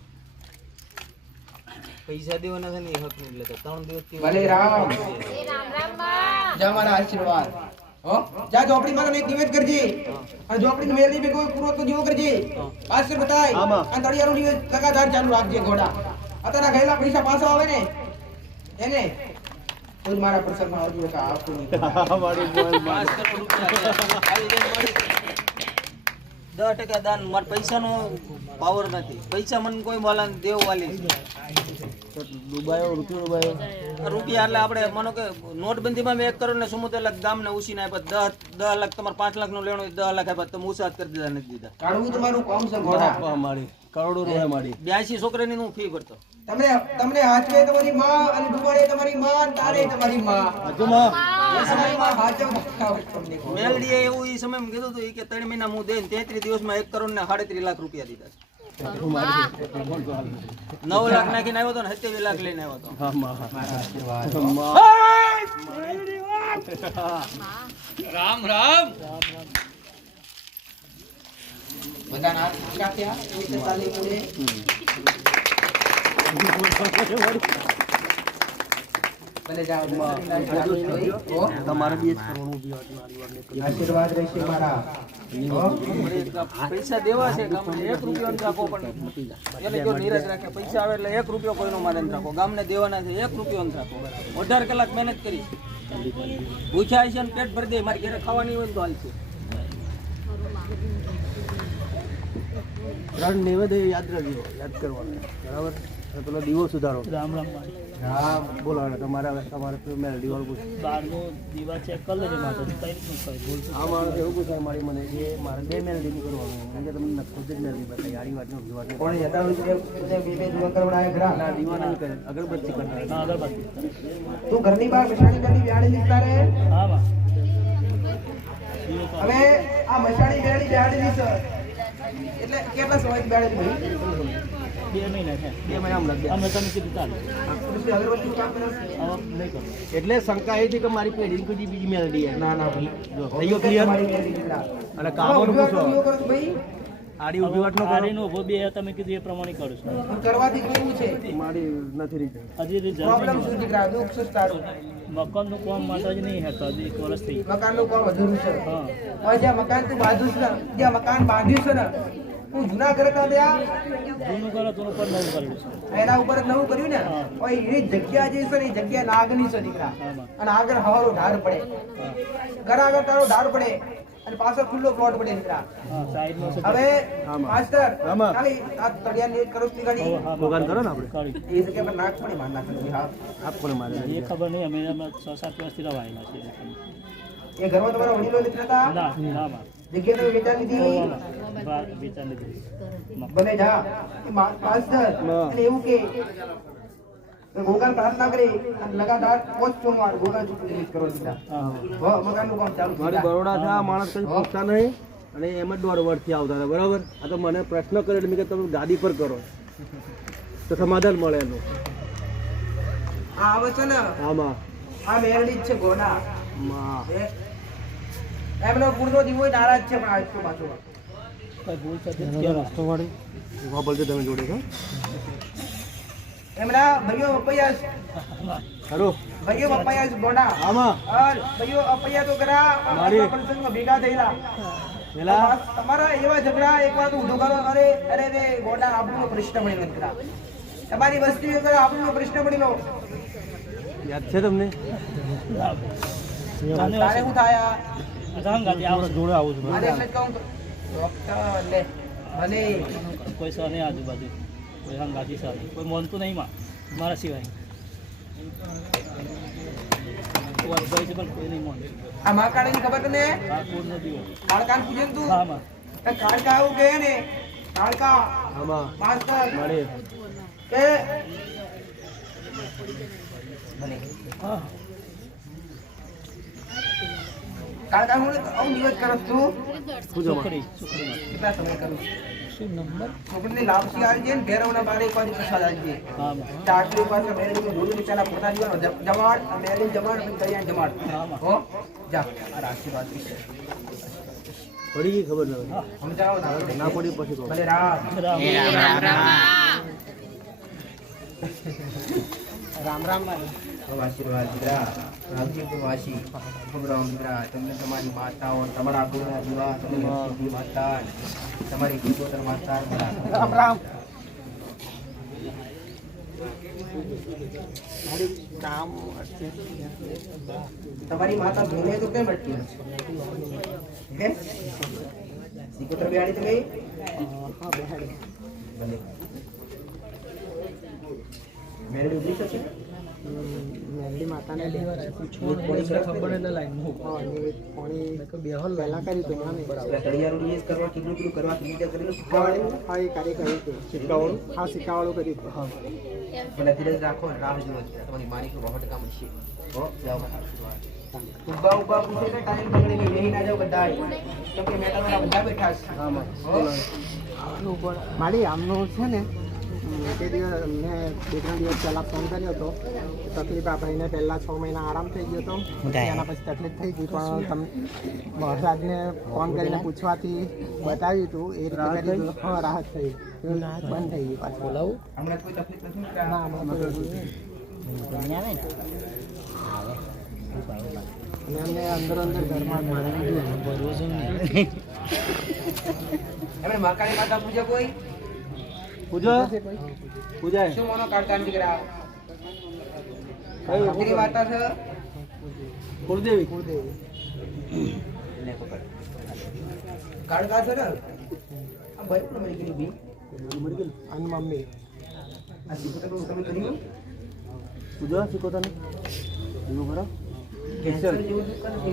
પૈસા દેવાના છે ને એ હક નહીં લેતા 3 દિવસથી ભલે રામ એ રામ રામ માં જા મારા આશીર્વાદ હો જા ઝોપડી માં એક નિવેશ કરજે અને ઝોપડી મેલની ભેગો પૂરો તો જીવો કરજે પાછળ બતાય આમાં. અને તળિયાનું નિવેશ લગાતાર ચાલુ રાખજે ઘોડા અત્યારે ગયેલા પૈસા પાછા આવે ને એને કોઈ મારા પ્રસંગમાં આવજો કે આપું નહીં. હા મારી બોલ 5 કરોડ રૂપિયા આવી જાય મારી 10% દાન મારા પૈસાનો પાવર નથી પૈસા મને કોઈ વાલા દેવ વાલી દુબાયો રૂપિયો દુબાયો આ રૂપિયા એટલે આપણે માનો કે નોટબંધીમાં મેં 1 કરોડ ને 74 લાખ ગામને ઉછીને આપ્યા 10 લાખ તમારે 5 લાખ નું લેણું હોય 10 લાખ આપ્યા તમે ઉછાત કરી દીધા નથી દીધા કાઢવું તમારું કામ છે ઘોડા હા મારી કરોડો રૂપિયા મારી 82 છોકરાની હું ફી ભરતો તમને હાચવે તમારી માં અને ડુબાડે તમારી માં અને તારે તમારી માં હજુ માં માં સમયમાં હાચવ બતાવો તમને. મેલડીએ એવું એ સમયમાં કીધું હતું ઈ કે 3 મહિના હું દઈને 33 દિવસમાં 1 કરોડ ને 37 લાખ રૂપિયા દીધા છે. 9 લાખ નાખીને આવ્યો હતો ને 27 લાખ લઈને આવ્યો હતો. બધાના હાથ ઊંચા થયા, એવી રીતે તાલી પડે. ભલે જાઓ, હો? તમારે બી જ કરવાનું વિવાહ આશીર્વાદ રહેશે મારા. હો? પૈસા દેવા છે ગામને 1 રૂપિયો ન રાખો પણ એટલે જો નીરજ રાખે પૈસા આવે એટલે 1 રૂપિયો કોઈનો મારે ન રાખો. ગામને દેવાના છે 1 રૂપિયો ન રાખો. 18 કલાક મહેનત કરી ભૂખ્યા છે ને પેટ ભરી દે મારી ઘરે ખાવાની હોય ને તો હાલશે. ત્રણ નૈવેદ્ય યાદ રાખજો, યાદ કરવાનું બરાબર. અને પેલો દીવો સુધારો. રામ રામ હા બોલો હવે તમારે મેં દીવાલ પૂછ. બારનો દીવા ચેક કરી લેજો માતાજી કઈ રીતનું કઈ ભૂલ આ માણસ એવું પૂછાય મારી મને કે મારે 2 મેલડી કરવાનું, કેમ કે તમને ખુદ જ મેલડી બતાવી આડી વાતનો વિવાદ નહીં. કોણ હતા ઉજરે બે દુઆ કરવડાય ઘરા. ના દીવા નહીં કરે, અગરબત્તી કરતા. હા અગરબત્તી તું ઘરની બહાર મશાણી કરી વ્યાડી લીધા રે. હા બા હવે આ મશાણી બેડી બેડી લીધો એટલે કેટલા સમય બેડી ભાઈ? 2 મહિના છે 2 મહિના લાગે. અમે તમે કીધું ચાલે પછી અગરબત્તી કામ કરે. હવે નહીં કરું. એટલે શંકા એ હતી કે મારી પેઢી કોઈ બીજી મેલડી આવે. ના ના ભાઈ, થયો ક્લિયર. તમારી બેડી લીધા. અને કામોનું પૂછો, ભાઈ આડી ઊભી વાત ન કરો. આરીનો ઉભો બે તમે કીધું એ પ્રમાણે કરું છું હું કરવાથી કેવું છે? મારી નથી રીતે. હજી રિઝલ્ટ પ્રોબ્લેમ શું દીકરા? દુઃખ શું તારું? મકાનનું કામ માતાજી નહીં હતા હજી 1 વર્ષ થઈ મકાનનું કામ અધૂરું છે. હા હવે જ્યાં મકાન તું બાંધ્યું છે ને, જ્યાં મકાન બાંધ્યું છે ને, હું જૂના ઘરે ના દયા જૂનું કરો તો પર નવું કરેલું છે એના ઉપર જ નવું કર્યું ને. હવે એ જગ્યા જે છે ને, એ જગ્યા નાગની છે દીકરા. અને આગળ હવારો ઢાર પડે, ઘર આગળ તારો ઢાર પડે અને પાછળ ખુલ્લો પ્લોટ પડે દીકરા. હા સાઈડમાં છે હવે માસ્ટર આમાં. ખાલી આ તળિયા ને કરો થી ગાડી ભોગાન કરો ને આપણે. કરી એ જગ્યા પર નાક પડે માર નાખવાનું. હા, આપકો મારે એ ખબર નહીં અમે 6-7 વર્ષથી રવાયેલા છીએ એ ઘરમાં તમારા વડીલો લીધા હતા, ના ના બા જગ્યા તમે વેચાણ લીધી. વિચાર લીધું ભલે જા એ માસ્ટર અને એવું કે ગોગાન પ્રાર્થના કરી અને લગાતાર 5 સોમવાર ગોગાન ચૂકવી કરો દીધા. મકાનનું કામ ચાલુ મારી થયું. બરોડા છે. આ માણસ કઈ પૂછતા નહીં અને એમ જ 1.5 વર્ષથી આવતા હતા બરાબર. આ તો મને પ્રશ્ન કર્યો એટલે મેં કે તમે ગાદી પર કરો તો સમાધાન મળે એનું. આ આવે છે ને, આમાં આ મેરડી જ છે ગોના. માં એમનો પૂરતો દીવો નારાજ છે પણ આજ તો પાછો કઈ ભૂલ થતી નથી રસ્તો વાળી ઉભા બોલજો તમે જોડે છો. એમના ભાઈઓ અપૈયા ખરો ભાઈઓ અપૈયા ગોના. આમાં અને ભાઈઓ અપૈયા તો કરા મારી. પ્રસંગમાં ભેગા થયેલા. પેલા તમારા એવા ઝઘડા એકવાર તો ઉધો કરો. અરે અરે રે ગોડા આપણો પ્રશ્ન મળેલો દીકરા. તમારી વસ્તી ઉપર આપણો પ્રશ્ન મળેલો. યાદ છે તમને? તારે શું થાય? રંગાતી આવડે જોડે આવું છું મારે એટલે જ કહું ડોક્ટર લે ભલે કોઈ સર નહીં આજુબાજુ કોઈ હંગાતી સર કોઈ માનતું નહીં મારા સિવાય કોઈ અડભાઈ છે પણ કોઈ નહીં માનતું આ મહાકાળીની ખબર તને? આ કોડનો દીવો કાળકાન પૂજન તું? હા માં કાળકા એવું કહે ને, કાળકા આમાં માસ્ટર મળે. કે ભલે હા કાળકા હું આવું નિવેદ કરસ તું છોકરી કેટલા સમય કરું શું નંબર છોકરીને લાપસી આવી જાય ને ભેરવના બારે એક બાજુ પ્રસાદ આવી જાય. હા માં ચાટલી પાસે મેરડી દોડી પેલા પોતા દીવાનો જમાડ મેરડી જમાડ પછી કરિયાણ જમાડ. હો જા આ આશીર્વાદ વિશે પડી ગઈ ખબર ના સમજાવો ના પડી પછી કહો. ભલે રામ રામ રામ આશીર્વાદ દીકરા. રામજી વાસી ભગવાન દીકરા, તમને તમારી માતાઓ તમારા ગુરુના દીવા તમારી સિદ્ધિ માતા તમારી ગોત્ર માતા રામ રામ. તમારી માતા ધોને તો કેમ અટકી હે? સિકોત્ર બેહાડી તો ગઈ? ભલે મેરડી ઉભી થશે? મેરડી માતાને ખબર ને લાઈન બેહલ પહેલા કરી તો તળિયારું એ કરવા કેટલું કેટલું કરવા કેવી રીતે કરેલું શીખવાડે? હા એ કાર્ય કર્યું હતું સિક્કાવાળું હા સિક્કાવાળું કર્યું હા ભલે ધીરજ રાખો, રાહ જુઓ. તમારી માની કો 100% કામ છે. હો જાઓ. ઊભા પૂછે છે ટાઈમ પકડીને બેહી ના જાવ બધા કેમ કે મેં તમારા બધા બેઠા છે મારી આમનું છે ને તે દિવસ મેં 2-3 દિવસ પહેલાં ફોન કર્યો હતો તકલીફ આપણે એને પહેલાં 6 મહિના આરામ થઈ ગયો હતો એના પછી તકલીફ થઈ ગઈ પણ તમે મહારાજને ફોન કરીને પૂછવાથી બતાવ્યું હતું એ રીતે કરી હા રાહત થઈ બંધ થઈ ગઈ પાછું બોલાવું હમણાં કોઈ તકલીફ નથી ને? ના હમણાં કોઈ અને અમને અંદર ઘરમાં એમણે મહાકાળી માતા પૂજે કોઈ પૂજો પૂજાય શું મોનો કાઢતા દીકરા કઈ મહાકાળી માતા છે કુળદેવી કાઢતા છે ને આ ભાઈ પણ મરી ગઈ બી અને મમ્મી આ શીખોતર તમે કર્યું પૂજો શીખોતાની એવું કરો કેન્સર જેવું દુઃખ કરે છે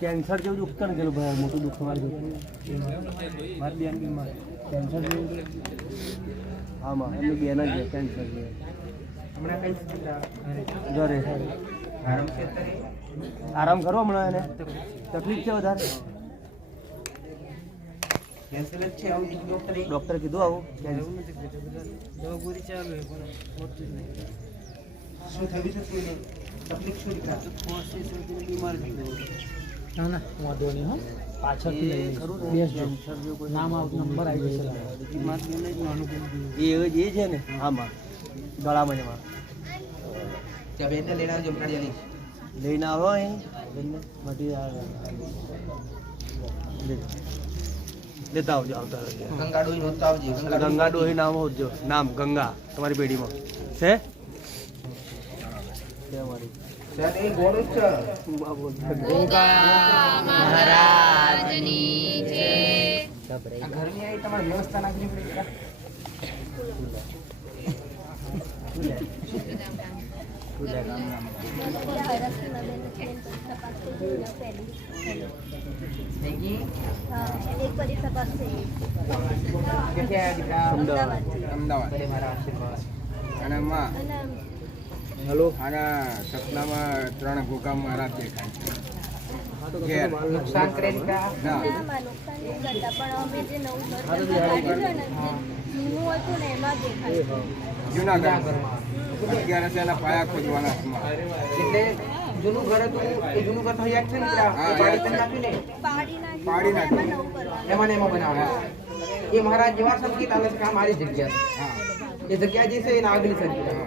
કેન્સર જેવું દુઃખ ને ગયેલું ભાઈ મોટું દુઃખ મારી મારી બેન બીમાર કેન્સર જેવું આમાં એમની બેન જ છે કેન્સર જેવું હમણાં કઈ ઘરે આરામ છે અત્યારે? આરામ કરો હમણાં એને તકલીફ છે વધારે કેન્સર જ છે આવું ડોક્ટરે ડૉક્ટરે કીધું આવું શું થયું છે શું નહીં? તકલીફ શું દીકરા ના ના વાંધો નહીં હો પાછળથી લઈ લઈશ. બેસજો. નામ નંબર આવી જશે એ છે ને આમાં ગળામાં એમાં ત્યાં બેનને લઈને આવજો હમણાં જલ્દી. લઈને આવો અહીં બેનને મટીરિયલ લેતા આવજો આવતા રહેજો. ગંગા ડોઈ નહોતા આવજે ગંગા ડોહી નામ હોજો નામ ગંગા તમારી પેઢીમાં છે અમારી ત્યાં એ ગોળું જ છે મહારાજની જય. આ ઘરની આવી તમારે વ્યવસ્થા નાખવી પડે દીકરા. થઈ ગઈ ક્યાંથી આવ્યા દીકરા? અમદાવાદ. ભલે મારા આશીર્વાદ. અને માં હલો આના સપનામાં 3 ભૂકા મહારાજ દેખાય છે નુકસાન કરે દીકરા? ના જુનાગઢ 11 એના પાયા ખોદવાના છે માં. એટલે જૂનું ઘર હતું એ જૂનું ઘર તો યાદ છે ને દીકરા? હા, એ પાડી યાદ તમે નાખ્યું ને? પાડી નાખ્યું એમાં ને એમાં બનાવવાનું. એ મહારાજ જેવા સંકેત આવે છે કે આ મારી જગ્યા હા છે. એ જગ્યા જે છે એના આગળ સંકેત આવે.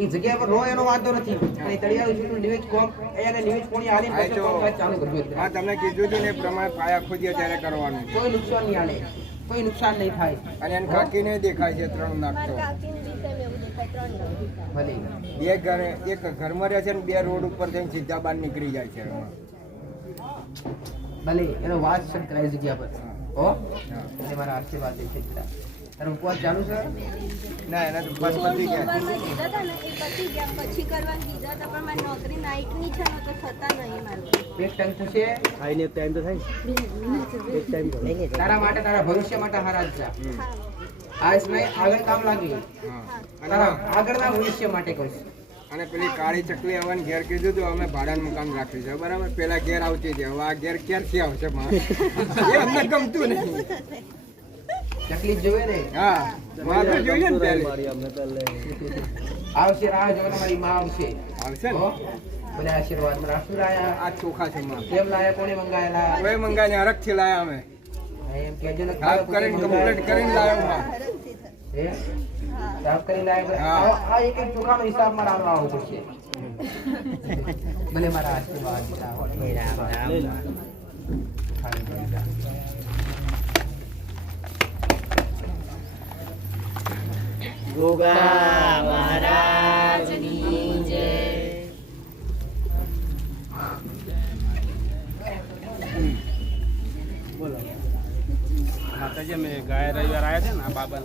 એ જગ્યા પર રો એનો વાંધો નથી અને તળિયા ઉછળનું નિવેજ કોમ એને નિવેજ કોણી આલી હા, પછી તો- કોમ ચાલુ કરજો. હા તમને કીધું હતું ને એ પ્રમાણે પાયા ખોદીએ ત્યારે કરવાનું કોઈ નુકસાન નહીં આલે, કોઈ નુકસાન નહીં થાય. અને એને કાકીને દેખાય છે 3 નાખતો ભલે બે ઘરે એક ઘરમાં રહે છે ને 2 રોડ ઉપર થઈને સીધા બહાર નીકળી જાય છે એમાં. ભલે એનો વાસ સંકળાય જગ્યા પર હો એટલે મારા આશીર્વાદ દે છે દીકરા. તારો ઉપવાસ ચાલુ છે? ના એના તો બસ પતી ગયા પછી કરવાનું કીધા હતા પણ મારી નોકરી નાઇટની છે ને તો થતા નહીં મારું એક ટાઈમ થશે ખાઈને એક ટાઈમ તો થાય એક ટાઈમ તારા માટે, તારા ભવિષ્ય માટે હારા જ છે. આજ નહીં આગળ કામ લાગી હા તારા આગળના ભવિષ્ય માટે કહું છું. અને પેલી કાળી ચકલી આવવાની ઘેર કીધું હતું અમે ભાડાનું મકાન રાખ્યું છે બરાબર પેલા ઘેર આવતી હતી હવે આ ઘેર ક્યારથી આવશે માં? એ અમને ગમતું નહીં. તકલીફ જોવે ને હા માં તો જોઈએ ને પહેલી. મારી અમને પહેલે આવશે રાહ જોવે તમારી માં આવશે આવશે ને હો બધા આશીર્વાદ મારા શું લાયા? આ ચોખા છે માં કેમ લાયા? કોને મંગાયેલા? હવે મંગાઈને હરખથી લાયા અમે એમ કહેજો ને સાફ કરીને કમ્પ્લીટ કરીને લાવ્યો માં. હે? સાફ કરી લાયા? હા. આ એક એક ચોખાનો હિસાબ મારા આનો આવવો પડશે. ભલે મારા આશીર્વાદ ગોગા મહારાજની જય. માતાજી અમે ગયા રવિવાર આવ્યા છે ને આ બાબા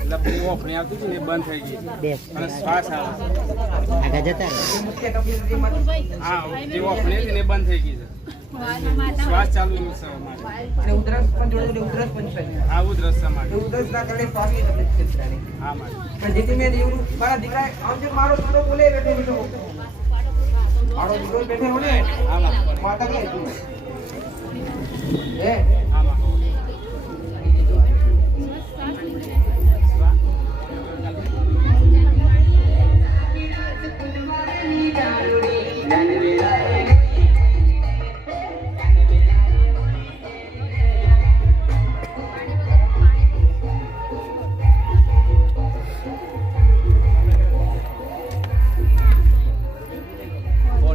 એટલે પેલી ઓફણી આવતી હતી ને એ બંધ થઈ ગઈ અને શ્વાસ આવે મુખ્ય તકલીફ હતી મારી. હા જે ઓફણી હતી ને એ બંધ થઈ ગઈ છે શ્વાસ ચાલુ છે મારે. અને ઉધરસ પણ જોડે ઉધરસ પણ છે. આ ઉધરસ છે મારે. એ ઉધરસના કારણે શ્વાસની તકલીફ છે દીકરાને. હા મારે પણ જેથી મેં એવું મારા દીકરાએ આમ જે મારો થોડો બોલે બેઠો બેઠો આડો દીકરો બેઠેલો ને માતા કે તું હે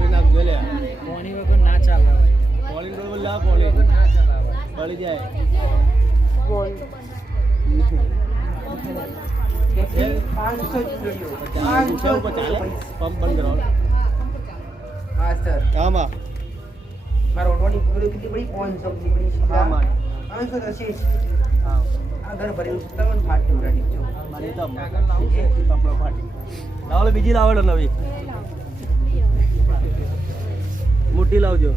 પાણી વગર ના ચાલે ભાઈ. પડી જાય પંપ બંધ કરો હા સર આમાં મારો ઓટોની પૂરી કેટલી બડી 500 ની બડી છે હા મારે 500 છે હા આ ઘર ભરેલું તવન ફાટી ઉડાડી જો મારે તો કપડો ફાટી લાવો બીજી લાવો નવી મોટી લાવજો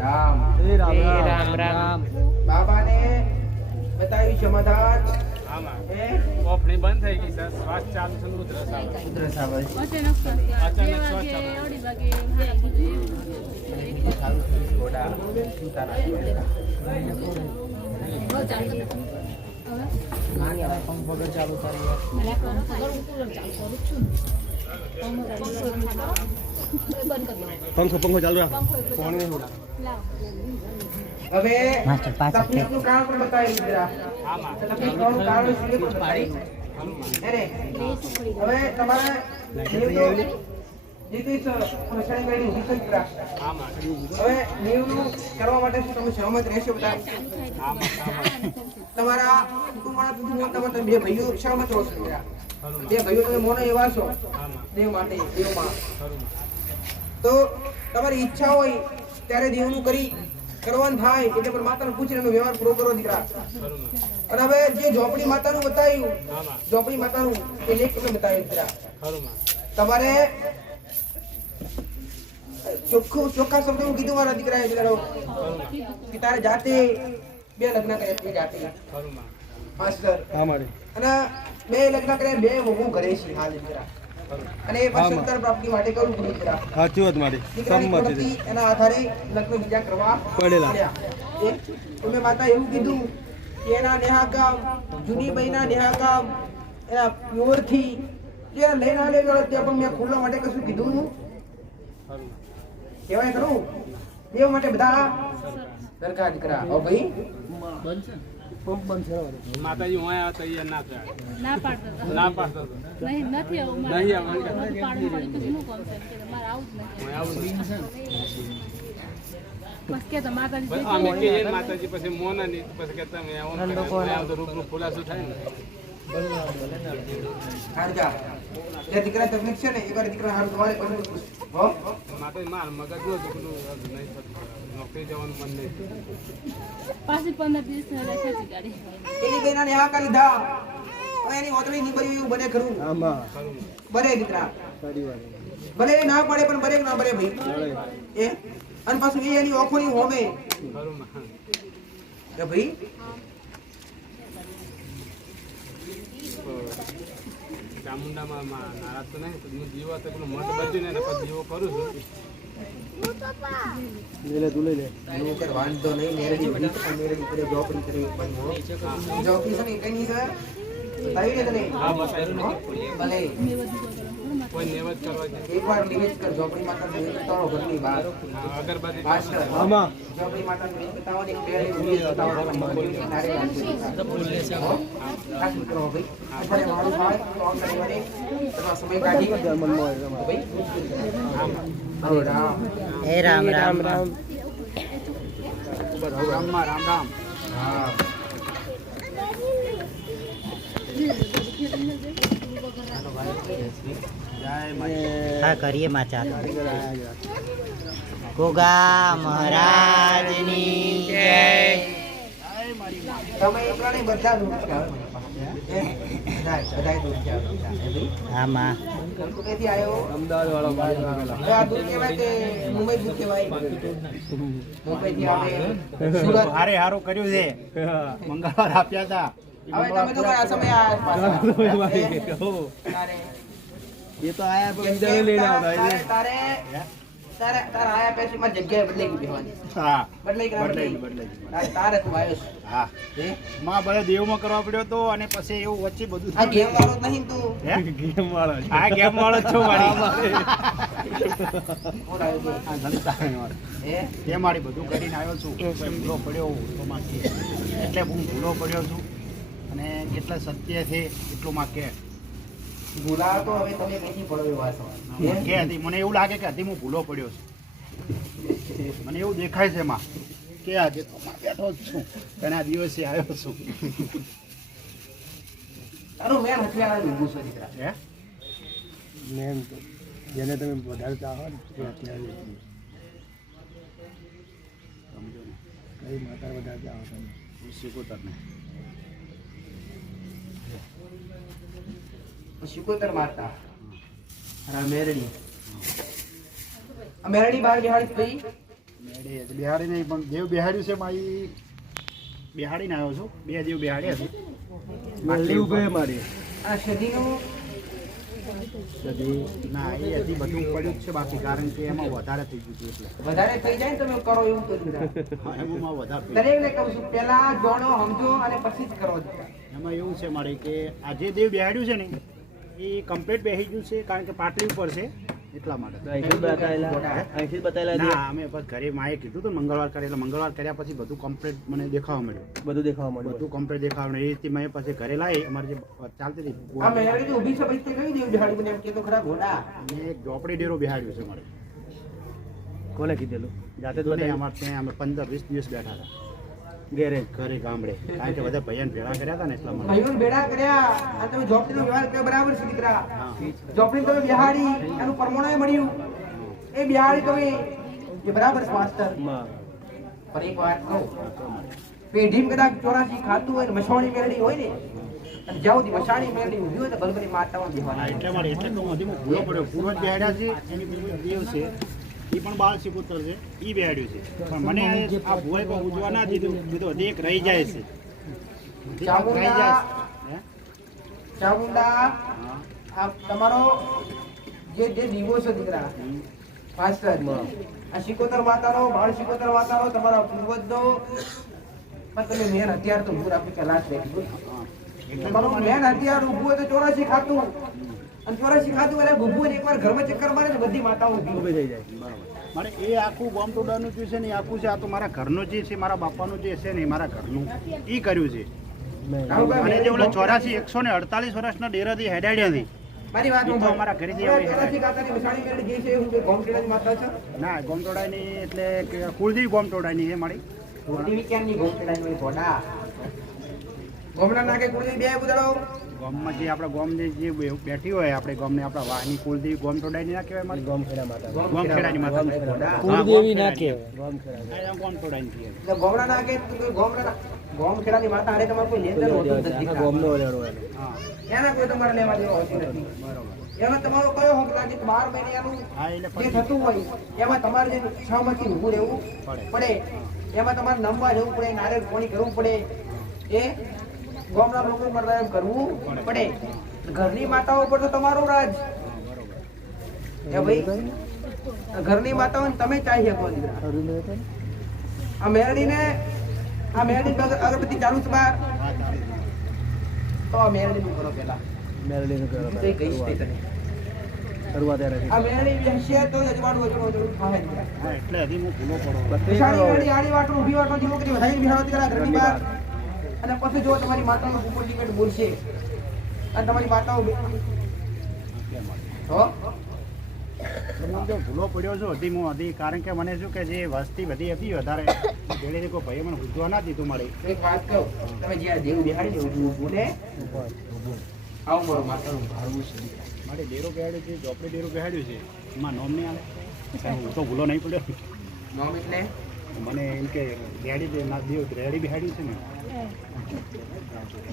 રામ એ રામ રામ રામ. બાબાને બતાવ્યું સમાધાન હે ઓફણી બંધ થઈ ગઈ સર. શ્વાસ ચાલુ છે ને ઉધરસ આવે. ઉધરસ આવે છે. અચાનક શ્વાસ ચાલુ. ઘોડા સુતારા પંપ વગર ચાલુ કરી. પંખો ચાલુ રાખો હવે તકલીફનું કારણ પણ બતાવી દીધા તકલીફનું કારણ શું છે બતાવી અરે હવે તમારે હવે નિયમનું કરવા માટે શું તમે સહમત રહેશો બધા તમારા કુટુંબવાળા તમે બે ભાઈઓ સહમત રહો છો બે ભાઈઓ તમે મોનો એવા છો દેવ માટે દેવમાં તો તમારી ઈચ્છા હોય ત્યારે દેવનું કરવાનું થાય એટલે પણ માતાને પૂછીને એનો વ્યવહાર પૂરો કરો દીકરા અને હવે જે ઝોપડી માતાનું બતાવ્યું ઝોપડી માતાનું એ લેખ તમે બતાવ્યું દીકરા તમારે ચોખ્ખા શબ્દમાં કીધું મારા દીકરાએ દીકરો કે તારે જાતે બે લગ્ન કર્યા જાતે હા સર અમારે અને બે લગ્ન કર્યા બે વહુ ઘરે છે હાલ દીકરા અને એ પણ સંતાન પ્રાપ્તિ માટે કરું છું દીકરા સાચી વાત મારી દીકરાની પ્રગતિ એના આધારે લગ્ન બીજા કરવા પડેલા. તમે માતા એવું કીધું કે એના નેહાકામ જૂની બહેના નેહાકામ એના પ્યોરથી જે લઈને આલે ગયો ત્યાં પણ મેં ખુલ્લા માટે કશું કીધું કહેવાય ખરું દેવ માટે બધા સરખા દીકરા ઓ ભાઈ પંપ બંધ છે માતાજી હું આવ્યા તૈયાર ના થયા. ના પાડતો હતો. ના પાડતો હતો. નહીં નથી આવું નહીં મારે આવું. બધું પાડવું પડે પછી શું કામ છે કે મારે આવું જ નથી હું આવું નહીં. બસ કે તો માતાજી પછી અમે કહીએ ને માતાજી પછી મોના નહીં પછી કે તમે આવો ને કરે. આમ તો રૂબરૂ ખુલાસો થાય ને. હારજા જે દીકરા તકલીફ છે ને એકવાર દીકરા હારું તમારે કરવું હો માતાજી માર મગજ નો દુખનું નહીં થતું. નોકરી જવાનું મન નહીં. પાછી 15 દિવસ ખેંચી કાઢી એની બેના ને આ લીધા હવે એની ઓતળી ની બરી એવું બને ખરું આમાં બરે દીકરા સારી વાત ભલે એ ના પડે પણ બરે કે ના બરે ભાઈ એ અને પાછું એ એની ઓખોની હોમે ખરું માં. કે ભાઈ ચામુંડામાં નારાજ તો નહીં. હું જીવો તો પેલું મઠ બાજુ ને પછી જીવો કરું છું. લે તું લઈ લે નોકર વાંધો નહીં મેરેડી ભરી પણ મેરેડી કરે જોબ ની કરી બનવો જોબ ની છે ને કઈ છે આવી ને તને હા બતાવ્યું ને. ભલે કોઈ નેવજ કરવા છે. એકવાર નિવેદ કર જોબડી માતા ને તારો ઘરની બહાર અગરબત્તી માસ્ટર આમાં જોબડી માતા ને બતાવો ને પેલી ઉડી બતાવો તારે ખાસ મિત્રો ભાઈ આપણે મારું ભાઈ તો શનિવારે તમારો સમય કાઢી મનમાં આવે ભાઈ હરે રામ હે રામ રામ રામ રામમાં રામ રામ. હા હા કરીએ માં ચાલો ગોગા મહારાજની જય તમે એકલાને બધા દૂર છે બધા દૂર છે હા માં કુટેથી આવ્યો અમદાવાદ વાળા હવે આ દૂર કહેવાય કે મુંબઈ દૂર કહેવાય મુંબઈથી આવે સુરત હારે હારું કર્યું છે મંગળવાર આપ્યા હતા હવે તમે તો આ સમય આ પાછા. તારે એ તો આયા પણ બીજાને લઈને આવતા એટલે. તારે આયા પછી મારી જગ્યાએ બદલાઈ ગઈ બેહવાની. હા બદલાઈ ગઈ, બદલાઈ બદલાઈ ગઈ. તારે તું આવ્યો છે. હા હે? માં બધા દેવમાં કરવા પડ્યો તો અને પછી એવું વચ્ચે બધું આ ગેમ વાળો જ નહીં તું. હે? ગેમ વાળો છે. આ ગેમ વાળો જ છો મારી કોણ આવ્યો છે? આ ગણિતાણી વાળો. હે? એ મારી બધું કરીને આવ્યો છું કોઈ ભૂલો પડ્યો તો માં કે એટલે હું ભૂલો પડ્યો છું અને કેટલા સત્ય છે એટલું માં કે ભૂલા તો હવે તમે કઈ પડો એવા છો. હે? કે હતી મને એવું લાગે કે હતી હું ભૂલો પડ્યો છું મને એવું દેખાય છે માં કે આજે તો માં બેઠો જ છું અને આ દિવસે આવ્યો છું તારું મેન હથિયાર ઊભું છે દીકરા. હે મેન તો જેને તમે વધારે ચાહો ને એ અત્યારે સમજો ને કઈ માતા વધારે ચાહો તમે શીખું તમને શિકોતર મારતા અને આ મેરડી. આ મેરડી બહાર બિહાડી થઈ. બિહાડી નહીં પણ દેવ બિહાડ્યું છે મારી બિહાડીને આવ્યો છું 2 દેવ બિહાડી હતી મારી ઉભે મારી આ સદીનું ના એ હજી બધું પડ્યું જ છે બાકી કારણ કે એમાં વધારે થઈ ગયું હતું એટલે વધારે થઈ જાય ને તમે કરો એવું તો દીકરા. હા, એમાં વધારે થઈ દરેકને કહું છું પહેલા જોણો સમજો અને પછી જ કરો દીકરા. ગયું. એમાં એવું છે મારે કે આ જે દેવ બિહાડ્યું છે ને એ કમ્પ્લીટ બેસી ગયું છે કારણ કે પાટલી ઉપર છે એટલા માટે અહીંથી બતાવેલા ના અમે બસ ઘરે માએ કીધું તો મંગળવાર કરે એટલે મંગળવાર કર્યા પછી બધું કમ્પ્લીટ મને દેખાવા મળ્યું બધું દેખાવા મળ્યું બધું કમ્પ્લીટ દેખાવા મળ્યું એ રીતે મેં પછી ઘરે લાવી અમારી જે ચાલતી હતી આ મેરડી તો ઊભી છે પછી તે કઈ દેવ બિહાડી મને એમ કે તો ખરા ઘોડા. અને એક ઝોપડી ડેરો બિહાડ્યું છે મારે કોને કીધેલું જાતે જ અને બતાવ્યું અમારે ત્યાં અમે 15-20 દિવસ બેઠા હતા ઘેરે ઘરે ગામડે કારણ કે બધા ભાઈઓને ભેળા કર્યા હતા ને એટલા માટે ભાઈઓને ભેળા કર્યા અને તમે ઝોપડીનો વ્યવહાર કર્યો બરાબર છે દીકરા. ઝોપડી તમે બિહાડી એનું પરમાણુ મળ્યું એ બિહાડી તમે એ બરાબર છે માસ્ટર. માં પણ એક વાત કહું પેઢીમાં કદાચ 84 ખાતું હોય ને મસાણી મેરડી હોય ને અને જ્યાં સુધી મસાણી મેરડી ઊભી હોય તો બરોબર માતામાં હા, બેહવાના. એટલે મારે એટલે તો હજી હું ભૂલો પડ્યો પૂર્વજ બેહાડ્યા છે એની પેલું દેવ છે એ પણ બાળ સિકુતર છે એ બેહાડ્યું છે પણ મને આ ભુવાઈ પર ઉજવા ના દીધું કીધું હજી એક રહી જાય છે હજી કાંઈક રહી જાય છે. હે? ચામુંડા આ તમારો જે દીવો છે દીકરા માસ્ટર આ શિકોતર માતાનો બાળ શિકોતર માતાનો તમારા પૂર્વજનો પણ તમે મેન હથિયાર તો ઊભું રાખ્યું પહેલા જ બેઠું. તમારું મેન હથિયાર ઊભું હોય તો 84 ખાતું અને 84 ખાતું એટલે ઊભું હોય ને એકવાર ઘરમાં ચક્કર મારે ને બધી માતાઓ ઊભી ઊભી થઈ જાય મારે એ આખું ગોમ ટોડાનું જે છે ને એ આખું છે આ તો મારા ઘરનું જે છે મારા બાપાનું જે છે ને એ મારા ઘરનું એ કર્યું છે અને જે ઓલા 148 વર્ષના ડેરાથી હેડાડ્યા હતી મારી વાત એ તો સાંભળો. અમારા ઘરેથી હવે આવી ચોરાસી કાકાની મસાણી મેરડી જે છે એ હું કોઈ ગોમતીડાની માતા છે. ના ગોમટોડાની એટલે કે કુળદેવી ગોમટોડાની છે મારી કુળદેવી ક્યાંની ગોમતીડાની હોય ઘોડા? ગોમડા નાકે કુળદેવી બે બુદાડો. ગામમાં જે આપણા ગામની જે બેઠી હોય આપણે ગામને આપણા વાહની કુળદેવી ગોમટોડાની ના કહેવાય મારી ગોમખેડા માતા ગોમખેડાની માતા કુળદેવી ના ગોમખેડા ગોમટોડાની છે એટલે ગોમડા નાકે તો કોઈ ગોમખેડાની માતા હારે તમારે કોઈ લેનદેન હોતું જ નથી. આખા ગોમનો ઓર્ડર હોય એના કોઈ તમારે લેવા દેવા હોતી નથી. એનો તમારો કયો હક લાગે કે 12 મહિને એનું હા એટલે જે થતું હોય એમાં તમારે જે સહમતી ઊભું રહેવું પડે. એમાં તમારે નમવા જવું પડે, નારિયેળ પાણી કરવું પડે, એ ગામના લોકો માટે એમ કરવું પડે. ઘરની માતાઓ પર તો તમારું રાજ. એ ભાઈ ઘરની માતાઓને તમે ચાહી શકો દીકરા. આ મેરડીને આ મેરડી અગરબત્તી ચાલુ છે બહાર તો આ મેરડીનું કરો પહેલા. મેલડીનું કરો તે કહીશ તે તને. શરૂઆત યાર આ મેરડી બેસશે તો અજવાળું જરૂર થાય દીકરા. હા એટલે હજી હું ભૂલો પડો વિશાળી મેરડી આડી વાટો ઊભી વાટો જીવો કરી વધારી બિહાડો દીકરા ઘરની બહાર. અને પછી જો તમારી માતાનો ગુમોજી બોલશે અને તમારી માતાઓ તો હું જો ભૂલો પડ્યો છું હજી હું હજી કારણ કે મને શું કે જે વસ્તી બધી હતી વધારે પેલી કોઈ ભાઈએ મને ઉજવા ના દીધું મારે એક વાત કહું, તમે જ્યાં દેવ બિહાડી ઊભું ને આવું મારું માતાનું ભાડું છે. મારે ડેરો બેહાડ્યું છે ઝોપડી ડેરો બેહાડ્યું છે એમાં નોમ નહીં આવે હું તો ભૂલો નહીં પડ્યો નામ એટલે મને એમ કે રેડી ના દેવ રેડી બેહાડ્યું છે ને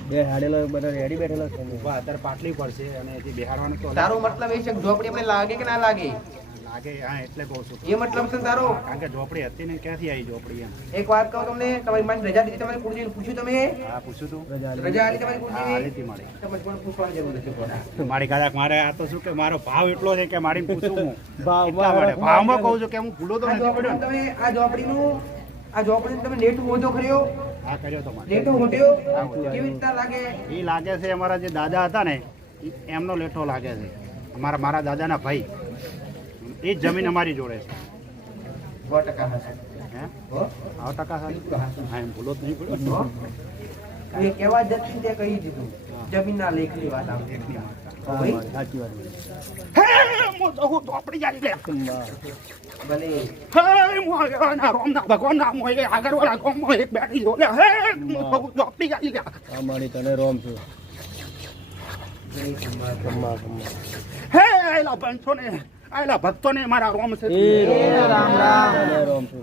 બે હાડેલો બધા રેડી બેઠેલો છે ને ઉભા અત્યારે પાટલી પડશે અને એથી બેહાડવાનું તો તારો મતલબ એ છે કે ઝોપડી આપણે લાગે કે ના લાગે? લાગે હા એટલે કહું છું એ મતલબ છે ને તારો કારણ કે ઝોપડી હતી ને ક્યાંથી આવી ઝોપડી એમ એક વાત કહું તમને, તમારી મારી રજા દીધી તમારી કુળજીને પૂછ્યું તમે? હા પૂછ્યું તું રજા આલી તમારી હા કુળજીને? લીધી મારી તમે પણ પૂછવાની જરૂર નથી પડતી. મારી કાકા મારે આ તો શું કે મારો ભાવ એટલો છે કે મારી પૂછું હું ભાવમાં કહું છું કે હું ભૂલો તો આ નથી પડ્યો ઝોપડીનું તમે આ ઝોપડીનું તમે નેટું હોદો કર્યો, હા કર્યો તો મારે નેટું હોદ્યો, કેવી રીતના લાગે? એ લાગે છે અમારા જે દાદા હતા ને એમનો લેઠો લાગે છે મારા દાદાના ભાઈ એ જ જમીન અમારી જોડે છે 100% હશે. હે હો? 9% હા એમ ભૂલો જ નહીં પડ્યો એ કહેવા જતી તે કહી દીધું જમીનના લેખની વાત આવતી. ભાઈ, સાચી વાત હું તો ઝોપડી આવી લે ભલે રોમના ભગવાનના મોય આગળવાળા ગામમાં એક બેઠી જોડે હે ઝોપડી આવી ગયા અમારી તને રોમ છું હે આયલા પંચો ને આયલા ભક્તો ને મારા રોમ છે રામ રામ રોમ છું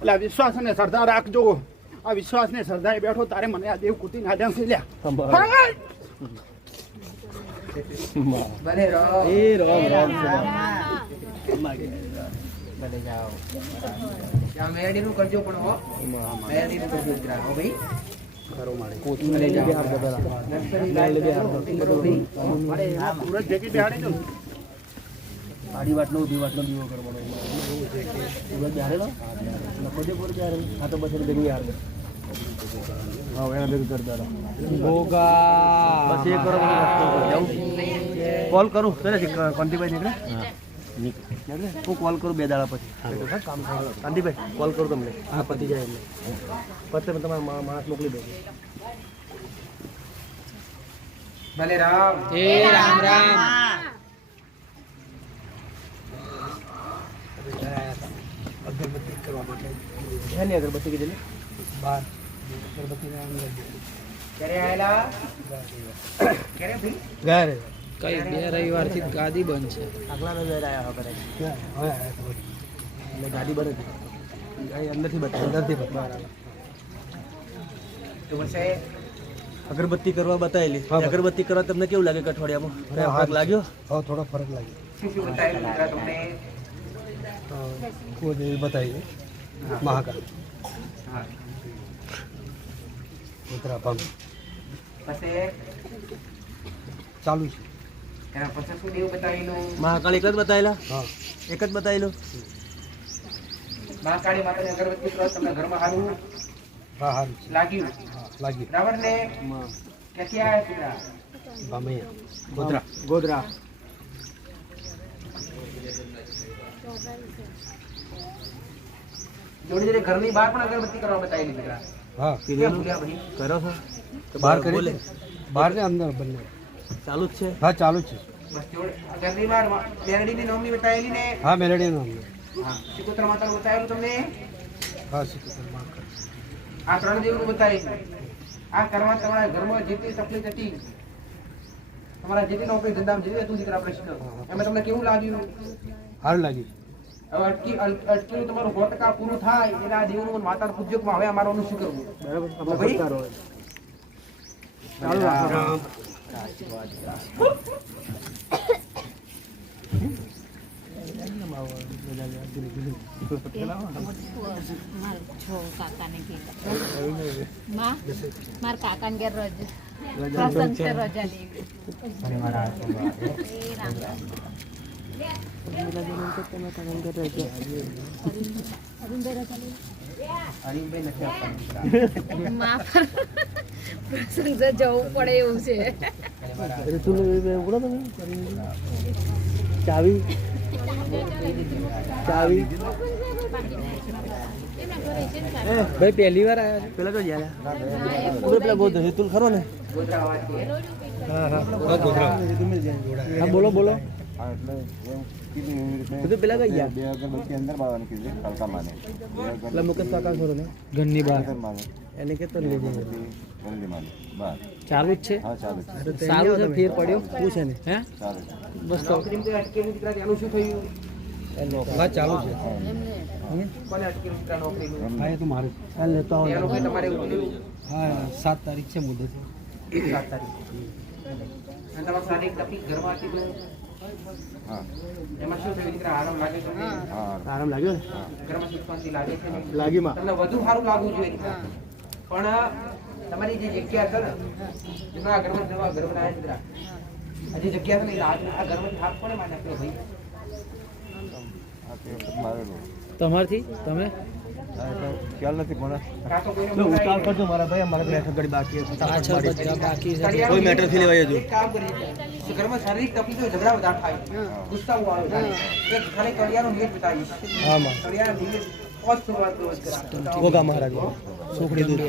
એટલે આ વિશ્વાસ ને શ્રદ્ધા રાખજો આ વિશ્વાસ ને શ્રદ્ધાએ બેઠો તારે મને આ દેવ કુટી નાદમ છે લ્યા ભલે રહો. એ રોમ રોમ ભલે જાઓ. ત્યાં મેરડીનું કરજો પણ હો, મેરડીનું કરજો જરા, હો ભાઈ. ભલે જાઓ. નર્સરી લાઈન કરો, ભાઈ. સુરત ભેગી બેહાડી દો આડી વાટનો ઉધી વાટનો દીવો કરવાનો બેહારેલો નકોદેપુર ક્યારે આ તો બસ ભેગી યાર હા એના ભેગી કરતા ભોગા બસ એ કરો જાઉં કોલ કરું ચાલે કાંતિભાઈ નીકળે હું કોલ કરું 2 દાડા પછી કામ થાય કાંતિભાઈ કોલ કરું તમને હા પતી જાય એટલે પછી તમે તમારા માણસ મોકલી દો ભલે રામ. રામ રામ. અગરબત્તી કરવા માટે એની અગરબત્તી કીધી ને બહાર અગરબત્તી ક્યારે આયેલા? ક્યારે ભાઈ? ઘરે કઈ 2 રવિવારથી ગાદી બંધ છે. આગલા રવિવારે આવ્યા કરે એટલે ગાડી બને હતી અંદરથી બતાવી તો પછી અગરબત્તી કરવા બતાવેલી અગરબત્તી કરવા તમને કેવું લાગે અઠવાડિયામાં ફરક લાગ્યો થોડો ફરક લાગ્યો. શું શું બતાવેલું દીકરા તમને? કુળદેવી બતાવી મહાકાળ હા. ઉત્તરાભાગ પછી ચાલુ છે. એના પછી શું દેવું બતાવેલું? મહાકાળી એક જ બતાવેલા હા એક જ બતાવેલું મહાકાળી માતાની અગરબત્તી કરો તમને ઘરમાં સારું હા સારું છે લાગ્યું? લાગ્યું બરાબર ને? ક્યાંથી આવ્યા દીકરા? ભામૈયા ગોધરા જોડે જોડે ઘરની બહાર પણ અગરબત્તી કરવા બતાવેલી દીકરા. હા કેમ ભૂલ્યા ભાઈ? કરો છો બહાર કરી બહાર ને અંદર બંને ચાલુ જ છે હા ચાલુ જ છે બસ જોડે ઘરની બહાર મેરડીની નોમની બતાવેલી ને હા મેલેડીનું અમને હા શિકોત્રા માતાનું બતાવેલું તમને? હા શીખો આ 3 દેવનું બતાવેલું. આ કરવા તમારા ઘરમાં જેટલી તકલીફ હતી, તમારા જેટલી નોકરી ધંધામાં જેટલી હતું દીકરા પ્રશ્ન, એમાં તમને કેવું લાગ્યું? સારું લાગ્યું હવે અટકેલું તમારું 100% પૂરું થાય એટલે આ દેવનું અને માતાનું પૂજ્યકમાં હવે અમારું શું કરવું? બરાબર ભાઈ? ચાલુ રાખો મારા કાકાને ઘેર રજા પ્રસંગ છે, રજા લેવી. રામ રામ. હરીભાઈ નથી આપવાનું. માં પર પ્રસંગ છે, જવું પડે એવું છે. ચાવી ચાવી ભાઈ પહેલી વાર આવ્યા પેલા તો ગયા પેલા ગોધરા હેતુલ ખરો ને ગોધરા વાત છે. હા બોલો બોલો બધું પેલા કઈ ગયા પેલા મુકેશ કાકા ખરો ને ઘરની બહાર એને કેતો લઈ જાય ચાલુ જ છે સારું છે ફેર પડ્યો પૂછે ને હે બસ તો નોકરીમાં તો અટકેલું દીકરા ત્યાંનું શું થયું? હા ચાલુ છે કોને અટકેલું દીકરા નોકરીનું? હા એ તો મારે હા લેતો આવો ત્યાંનું કંઈ તમારે ઉઠેલું? હા 7 તારીખ છે મુદત 7 તારીખ. અને તમારે શારીરિક તકલીફ ઘરમાં હતી તો એમાં શું થયું દીકરા આરામ લાગે છે ને? આરામ લાગ્યો ને ઘરમાં સુખ શાંતિ લાગે છે ને? લાગીમાં તમને વધુ સારું લાગવું જોઈએ દીકરા. પણ તમારી જે જગ્યા છે ને દીકરા ઘરમાં જવા ઘરમાં આવ્યા દીકરા આ જે જગ્યા છે ને આ ઘરમાં હાથ કોને મારી નાખ્યો ભાઈ? તમારથી તમે ખ્યાલ નથી કોને કાં તો કોઈને ઉતાર બોલાય. કરજો મારા ભાઈ અમારે બેઠક ઘડી બાકી છે પાછળ બધા બાકી છે કોઈ મેટર થી લેવાય હજુ એક કામ કરીએ તો ઘરમાં શારીરિક તકલીફો ઝઘડા વધારે થાય ગુસ્સા વાળો થાય એક ખાલી કડિયાનો નિયત બતાવીશ હા માં કડિયાનો નિયત પાંચ સોમવાર રોજ કરાવો. ગોગા મહારાજ સુખડી દૂધ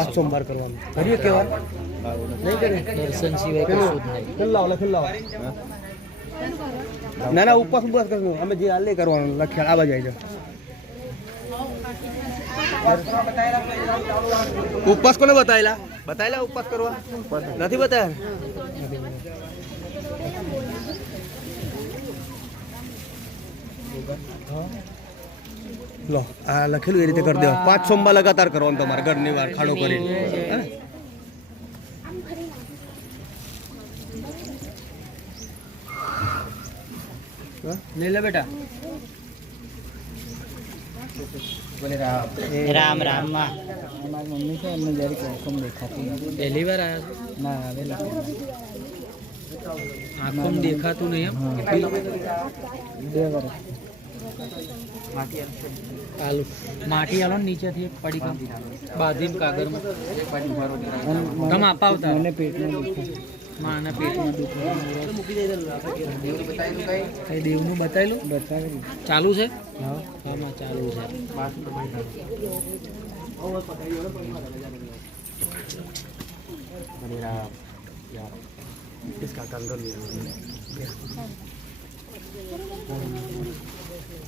5 સોમવાર કરવાનું કરીએ કેવા નહીં કરે દર્શન સિવાય કશું જ નહીં. ખિલ્લાવો ના ના ઉપવાસ કરશું અમે જે હાલે કરવાનું લખ્યા આવા જાય છે ઉપવાસ કોને બતાયેલા ઉપવાસ કરવા નથી બતાયા લો આ લખેલું એ રીતે કરી દેવા 5 સોમવાર લગાતાર કરવાનું તમારે ઘરની વાર ખાડો કરી લઈ લે બેટા રામ રામ માં મારી મમ્મી છે એમને જયારે આંખો દેખાતી પહેલી વાર આવ્યા ના આવેલા આંખો દેખાતું નહીં એમ 2 વર્ષ આલુ માટી આલો નીચેથી એક પડી કામ બાંધીને કાગળમાં તમે અપાવતા મને પેટમાં દુખે માના પેટમાં દુખે કઈ દેવનું બતાવેલું ચાલુ છે હા હા ચાલુ છે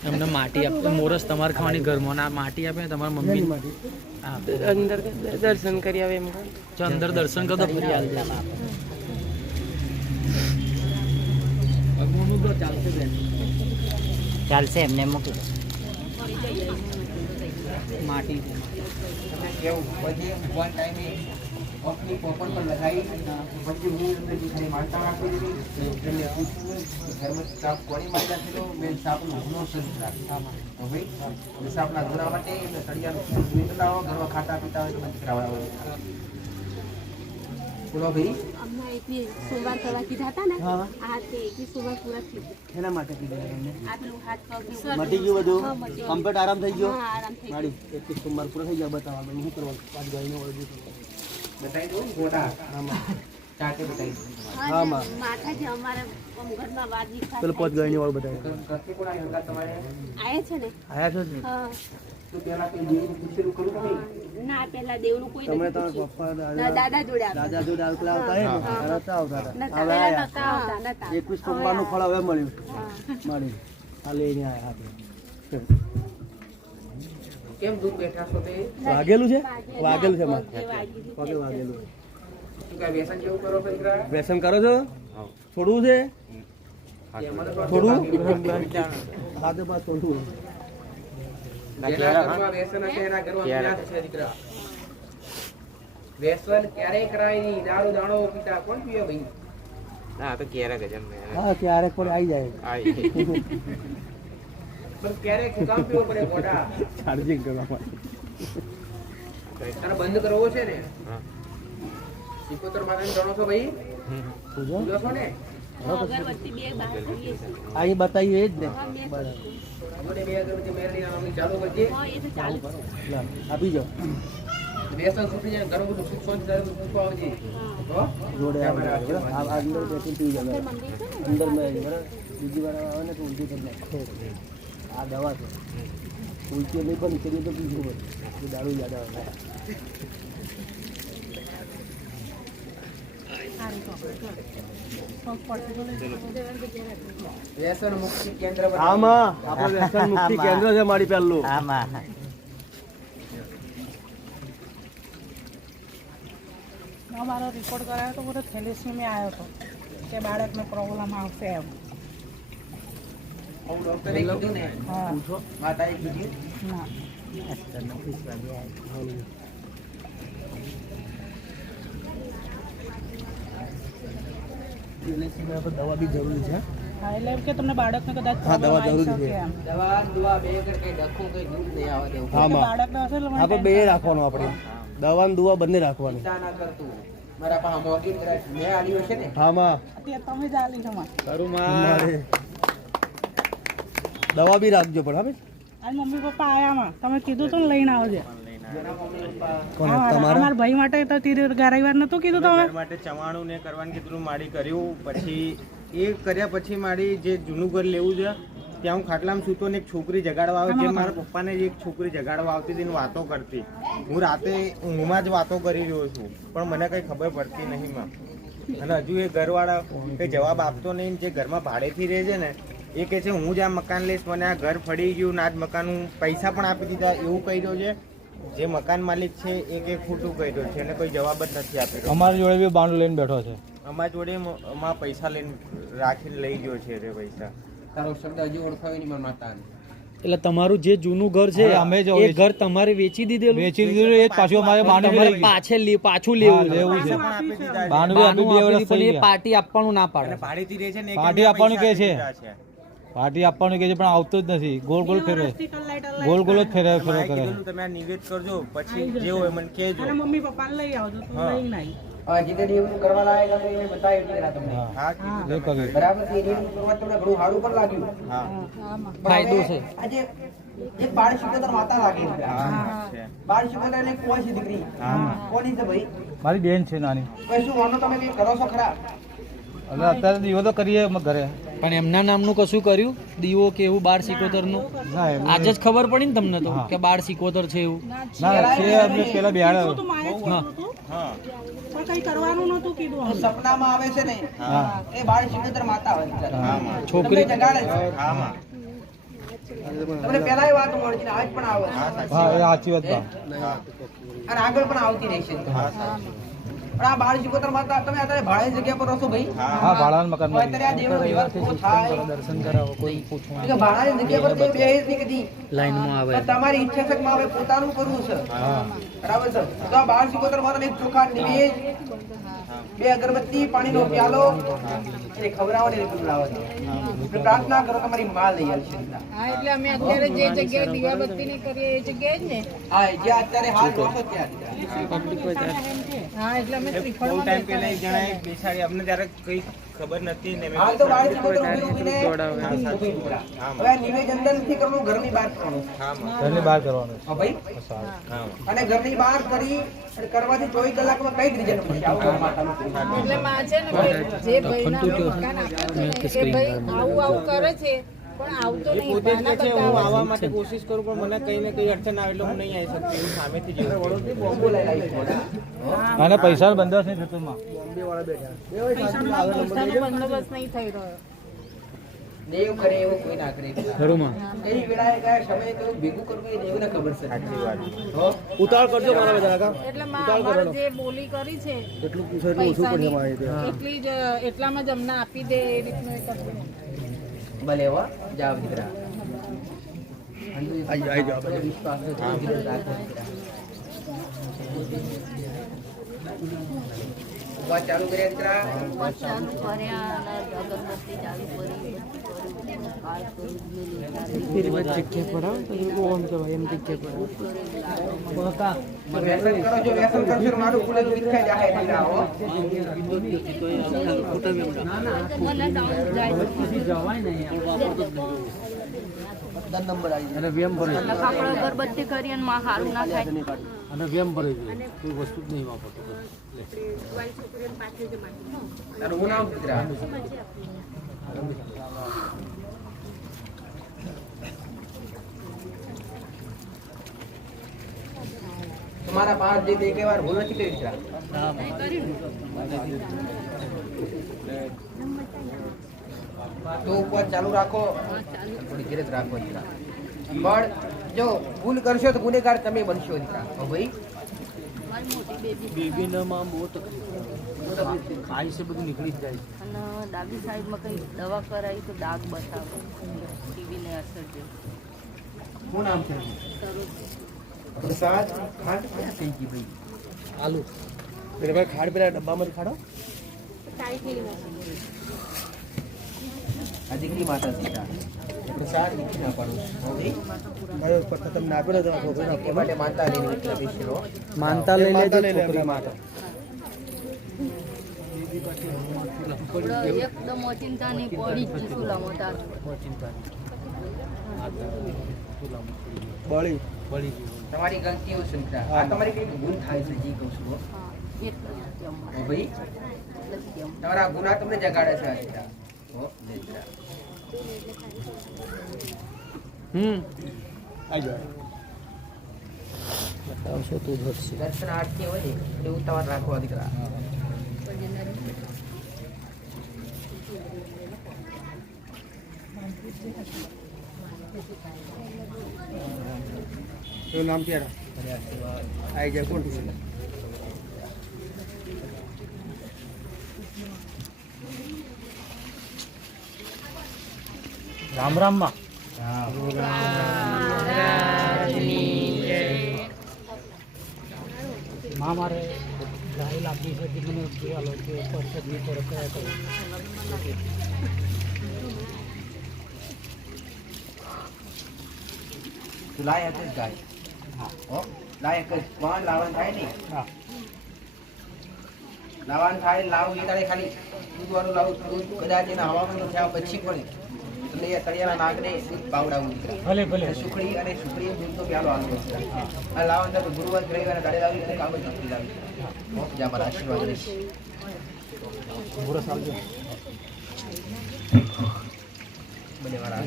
તમને માટી આપે મોરસ તમારે ખાવાની ઘરમાં ના માટી આપે તમારા મમ્મી અંદર દર્શન કરી આવે એમ અંદર દર્શન કરો તો ફરી હાલ ચાલશે એમને મૂકી દો માટી કેવું પછી one time એ ઓફની પોપણ પર લગાવી પછી હું અંદર જે ખાલી મારતા રાખી દીધી એટલે પૂછ્યું કે ઘરમાં સાપ કોની મારતા છે તો મેં સાપનો હુમલો શરૂ રાખ્યો હવે સાપના ધોરા માટે એટલે સળિયાનું દૂધ લાવો ઘરમાં ખાતા પીતા હોય તો બંધ કરાવડાવો બોલો ભાઈ હમણાં 21 સોમવાર કરવા કીધા હતા ને આ તે 21 સોમવાર પૂરા થઈ ગયા. એના માટે કીધું આ પેલું હાથ પગ મટી ગયું બધું હા, મટી ગયું. કમ્પ્લીટ આરામ થઈ ગયો હા, આરામ થઈ માડી 21 સોમવાર પૂરો થઈ ગયા બતાવવા શું કરવાનું પાંચ ગાયને વળગી બતાવી દઉં ગોટા ચાટે બતાવી દઉં ગયું. હા, માં. માથા જે અમારે ઘરમાં વાજી ખાસ પેલો પાંચ ગાયને વળ બતાવ્યા ઘરથી કોણ આવ્યું હતા તમારે આયા છે ને આયા છો જ ને હા તો પહેલા કઈ દેવનું પૂછેલું ખરું કે નહીં? ના પેલા દેવનું કોઈ તમે નથી તમારા પૂછ્યું. પપ્પા ના, દાદા જોડે આવ્યા. દાદા જોડે આવતા આવતા હે ને હા. નતા આવતા હતા. નતા, હવે પેલા આયા. નતા આવતા, નતા. 21 સોમવારનું ફળ હવે મળ્યું હા. માડી આ લઈને આયા આપણે કેમ દૂર બેઠા છો તે વાગેલું છે વાગેલું છે માં પગે વાગી હતી. પગે વાગેલું શું કાંઈ વ્યસન જેવું કરો છો દીકરા? વ્યસન કરો છો છોડવું છે એમાં તો થોડું જેના હાથે પાસ છોડવું ઘરમાં વ્યસન હશે એના ઘરમાં વિનાશ હશે દીકરા. વ્યસન ક્યારેય કરાય નહીં. દારૂ દાણો પીતા કોણ પીવે ભાઈ? હા ક્યારેક પણ આવી જાય પણ ક્યારેક શું કામ પીવો પડે મોટા? ચાર્જિંગ કરવા માટે તારે બંધ કરવો છે ને? સિકોતર માતાને જાણો છો ભાઈ? પૂજો પૂજો છો ને? અગરબત્તી બે બહાર કરીએ છીએ. આ એ બતાવ્યું એ જ ને હા, મેં બરાબર જોડે બે અગરબત્તી મેરડીના નામની ચાલુ કરજે. હા, એ તો ચાલુ છે. લા, આપી જાઓ વ્યસન છૂટી જાય ઘણું બધું સુખ શાંતિ થાય તો પૂછવા આવજે. હો? જોડે આવી જાય, બરાબર? આ અંદર બેસીને પી જાય મંદિર છે ને અંદર મેં બરાબર બીજી વાર આવે ને તો ઉલટી કરી નાખે આ દવા છે ઉલટી નહીં પણ કરીએ તો પીવું પડે એ દારૂ યાદ આવે વ્યસન મુક્તિ કેન્દ્ર પર આમાં આપણે વ્યસન મુક્તિ કેન્દ્ર છે મારી પહેલું અમારો રિપોર્ટ કરાયો તો બધો થેલેસીમિયા આવ્યો હતો કે બાળકને પ્રોબ્લેમ આવશે એમ આવું ડોક્ટરે કીધું ને? હા માતાએ કીધું? ના દવા બી જરૂરી છે હા એટલે એમ કે તમને બાળકને કદાચ હા, દવા problem આવી જરૂરી શકે છે. એમ. દવા દવા બે કર કઈ ડખું કઈ દૂધ નહીં આવે દેવું હા માં બાળકને હશે એટલે મને આપણે બે રાખવાનું આપણે દવા ને દુવા બંને રાખવાની ચિંતા ના કરતું મારા પાસે મોગી મેં આલ્યું છે ને હા માં અત્યારે તમે જ આલી છો માં. ખરું મારે દવા બી રાખજો પણ હવે આજ મમ્મી પપ્પા આયા માં તમે કીધું તો ને લઈને આવજે. કોણ હા, તમારા અમારા ભાઈ માટે તો ગરાઈવાર નતું કીધું તમે ઘર માટે ચવાણું ને કરવાનું કીધું માડી કર્યું પછી એ કર્યા પછી મારી જે જૂનું ઘર લેવું છે ત્યાં હું ખાટલામાં સૂતો ને એક છોકરી જગાડવા આવે જે મારા પપ્પાને જ એક છોકરી જગાડવા આવતી હતી ને વાતો કરતી હું રાતે ઊંઘમાં જ વાતો કરી રહ્યો છું પણ મને કંઈ ખબર પડતી નહીં માં અને હજુ એ ઘરવાળા કંઈ જવાબ આપતો નહીં જે ઘરમાં ભાડેથી રહે છે ને એ કહે છે હું જ આ મકાન લઈશ મને આ ઘર ફળી ગયું ને આ જ મકાન હું પૈસા પણ આપી દીધા એવું કહી રહ્યો છે જે મકાન માલિક છે એ કંઈ ખોટું કહી રહ્યો છે અને કોઈ જવાબ જ નથી આપી રહ્યો અમારી જોડે બી બાંડું લઈને બેઠો છે અમારા જોડે અમારા પૈસા લઈને રાખીને લઈ ગયો છે રે પૈસા તારો શબ્દ હજી ઓળખાયો નહીં મારા માતાને એટલે તમારું જે જૂનું ઘર છે અમે જો એ ઘર તમારે વેચી દીધેલું વેચી દીધું એ જ પાછું અમારે બાંડું તમારે લઈ પાછું લેવું છે. લેવું છે પણ આપી દીધા છે. બાંડું આપી બાનું 2 આપી વર્ષ દીધું, પણ થઈ એ ગયા પાર્ટી આપવાનું ના અને પાડે. ભાડેથી રહે છે ને એ પાર્ટી કે આપવાનું પૈસા કે છે. આપી દીધા પાર્ટી આપવાનું કે છે પણ આવતો જ નથી ગોળ ગોળ ફેરવે લાઈટ ગોળ ગોળ જ ફેરવે મારે ફેરવે કરે કીધેલું તમે આ નિવેદ કરજો પછી જે હોય મને કહેજો અને મમ્મી પપ્પાને લઈ આવજો તું હા. લઈને આવી. હા જીતે એવું કરવા લાયક હતું એ બતાવ્યું દીકરા તમને હા કીધું એ કરે બરાબર છે એવું કરવા તમને ઘણું સારું પણ લાગ્યું હા ફાયદો છે. આજે એક બાળ શિકોતર માતા લાગે છે છે. બાળ શિકોતર એટલે કોઈ છે દીકરી કોની છે ભાઈ મારી બેન છે નાની કોઈ શું માનો તમે કઈ કરો છો ખરા એટલે અત્યારે દીવો તો કરીએ અમે ઘરે પણ એમના નામનું કશું કર્યું દીવો કે એવું 12 સિકોતરનું ના એમ આજે જ ખબર પડી ને તમને તો કે 12 સિકોતર છે એવું. ના છે અમને પેલા બિહાડ્યો તું મારે જ હા. કીધું તું હા પણ કઈ કરવાનું નતું કીધું અમને. સપનામાં આવે છે ને હા એ બાળ શિકોતર માતા હોય દીકરા. છોકરી તમને જગાડે છે હા માં તમને પહેલા એ વાત મળી છે આજ પણ આવે છે હા એ સાચી વાત બા. અને આગળ પણ આવતી રહેશે પણ આ બાળ શિકોતર માતા તમે અત્યારે ભાડે જગ્યા પર રહો છો ભાઈ હા ભાડાના મકાનમાં અત્યારે આ દેવનો વ્યવહાર પૂરો થાય દર્શન કરાવો કોઈ પૂછવાનું કે ભાડાની જગ્યા પર તે બે જ નહીં કીધી લાઈનમાં આવે પણ તમારી ઈચ્છા છે કે મારે પોતાનું કરવું છે હા બરાબર છે તો આ બાળ શિકોતર માતા એક ચોખા નિવેદ બે અગરબત્તી પાણીનો પ્યાલો એ ખવડાવવાની રીતે પીવડાવવાની. એટલે પ્રાર્થના કરો તમારી માં લઈ આવશે હા એટલે અમે અત્યારે જે જગ્યાએ દીવાબત્તી ની કરીએ એ જગ્યાએ જ ને હા જે અત્યારે હાલ રહો છો ત્યાં હા એટલે અમે બહુ શ્રીફળમાં ટાઈમ પહેલા એક જણાએ બેસાડી અમને ત્યારે કઈ ખબર નથી ને મેં હાલ તો બાળ શિકોતર ઊભી ઊભીને ઊભી દીકરા. હવે આ નિવેદ અંદર નથી કરવું ઘરની બહાર કરવાનું છે. હા માં ઘરની બહાર કરવાનું હા ભાઈ હા અને ઘરની બહાર કરી અને કરવાથી 24 કલાકમાં કઈ રિઝલ્ટ મળશે આવું માતાનું કર્યું. એટલે માં છે ને ભાઈ જે ભાઈના મકાન આપ્યા છે ને એ ભાઈ આવું આવું કરે છે પણ આવતો એ નહીં પોતે જ બહાના કહે છે હું બતાવે આવવા માટે કોશિશ કરું પણ મને કઈ ને કઈ અડચણ આવે એટલે હું નહીં આવી શકતી હું સામેથી જોઉં બોમ્બો લઈ લાવી છે. અને પૈસા બંધોબસ્ત નહીં થતો માં પૈસાનો બંદોબસ્ત નહીં થઈ રહ્યો દેવ કરે એવું કોઈ ના કરે ખરું માં. એની વેળાએ કયા સમયે કેવું ભેગું કરવું એ દેવને ખબર છે સાચી વાત હો? ઉતાળ કરજો મારા બધા કાકા એટલે માં અમારે જે બોલી કરી છે એટલું પૂછે એટલું ઓછું પડે અમારે ત્યાં. એટલી જ એટલામાં જ અમને આપી દે એ રીતનું એ કરવું ભલે હો જાવ દીકરા આઈ જાઓ. વિશ્વાસ છે, ધીરજ રાખો દીકરા. વાત ચાલુ કર્યા દીકરા ચાલુ કર્યા અને અગરબત્તી ચાલુ કરી વ્યસન કરો જો વ્યસન કરશો તો મારું ફૂલેલું વિખાઈ જાય દીકરા હો દસ નંબર આવી અને વ્યમ ભરે આપણે અગરબત્તી કરી અને માં હારું ના થાય અને વ્યમ ભરે કોઈ વસ્તુ જ નહીં વાપરતો તારું હું નામ દીકરા તમારા પાંચ જે એક વાર ભૂલ નથી કરી દીકરા તો ઉપર ચાલુ રાખો થોડી ધીરજ રાખો દીકરા પણ જો ભૂલ કરશો તો ગુનેગાર તમે બનશો દીકરા હો ભાઈ બેબીનામાં બહુ તકલીફ ખાઈ છે બધું નીકળી જ જાય છે. અને ડાબી સાઈડમાં કઈ દવા કરાવી તો દાગ બતાવે ટીવીને અસર છે શું નામ છે પ્રસાદ ખાંડ ક્યાં થઈ ગઈ ભાઈ આલુ પેલા ભાઈ ખાડ પેલા ડબ્બામાંથી ખાડો આ દીકરી માતા સીતા આપણે ચાર દીકરી ના પાડું તમને આપેલો તો એ માટે માતા લઈને દીકરો માનતા લઈ લેજો છોકરી માતા એકદમ અચિંતા ની પડી જ સુલામાં તાર બળી તમારી ગલતીઓ છે મિત્ર આ તમારી કઈ ભૂલ થાય છે જી કહું છું હો ભાઈ તમારા ગુના તમને જગાડે છે મિત્ર હો મિત્ર બતાવશો તું જોડશે દર્શનાર્થી હોય ને એવું તમારે રાખવા દીકરા એનું નામ ક્યારે આવી જાય કોણ રામ રામ માં માં મારે ગાય લાગી છે કે મને જોવાલો કે પરસદ ની પર કયા તો તું લાયક જ ગાય હો લાયક જ કોણ લાવવાનું થાય નહીં લાવવાનું થાય લાવ એ તારે ખાલી દૂધવાળું લાવું દૂધ કદાચ એના હવામાન થયા પછી પણ એટલે એ તળિયાના નાગને દૂધ પાવડાવવું ભલે ભલે સુખડી અને સુખડી દૂધ તો પ્યાલો આવતો આ લાવવાનું તો ગુરુવાર રવિવારે ગાડી લાવી અને કામ જ નથી લાવી જ્યાં મારા આશીર્વાદ રહીશ પૂરો સાલજો બને મારા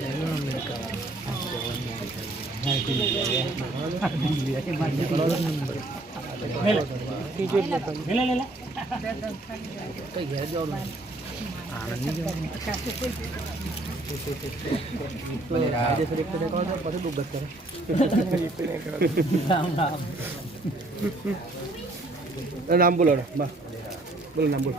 કઈ ઘેર જવાનું આનંદ નહીં જવાનું નામ બોલો બોલો નામ બોલો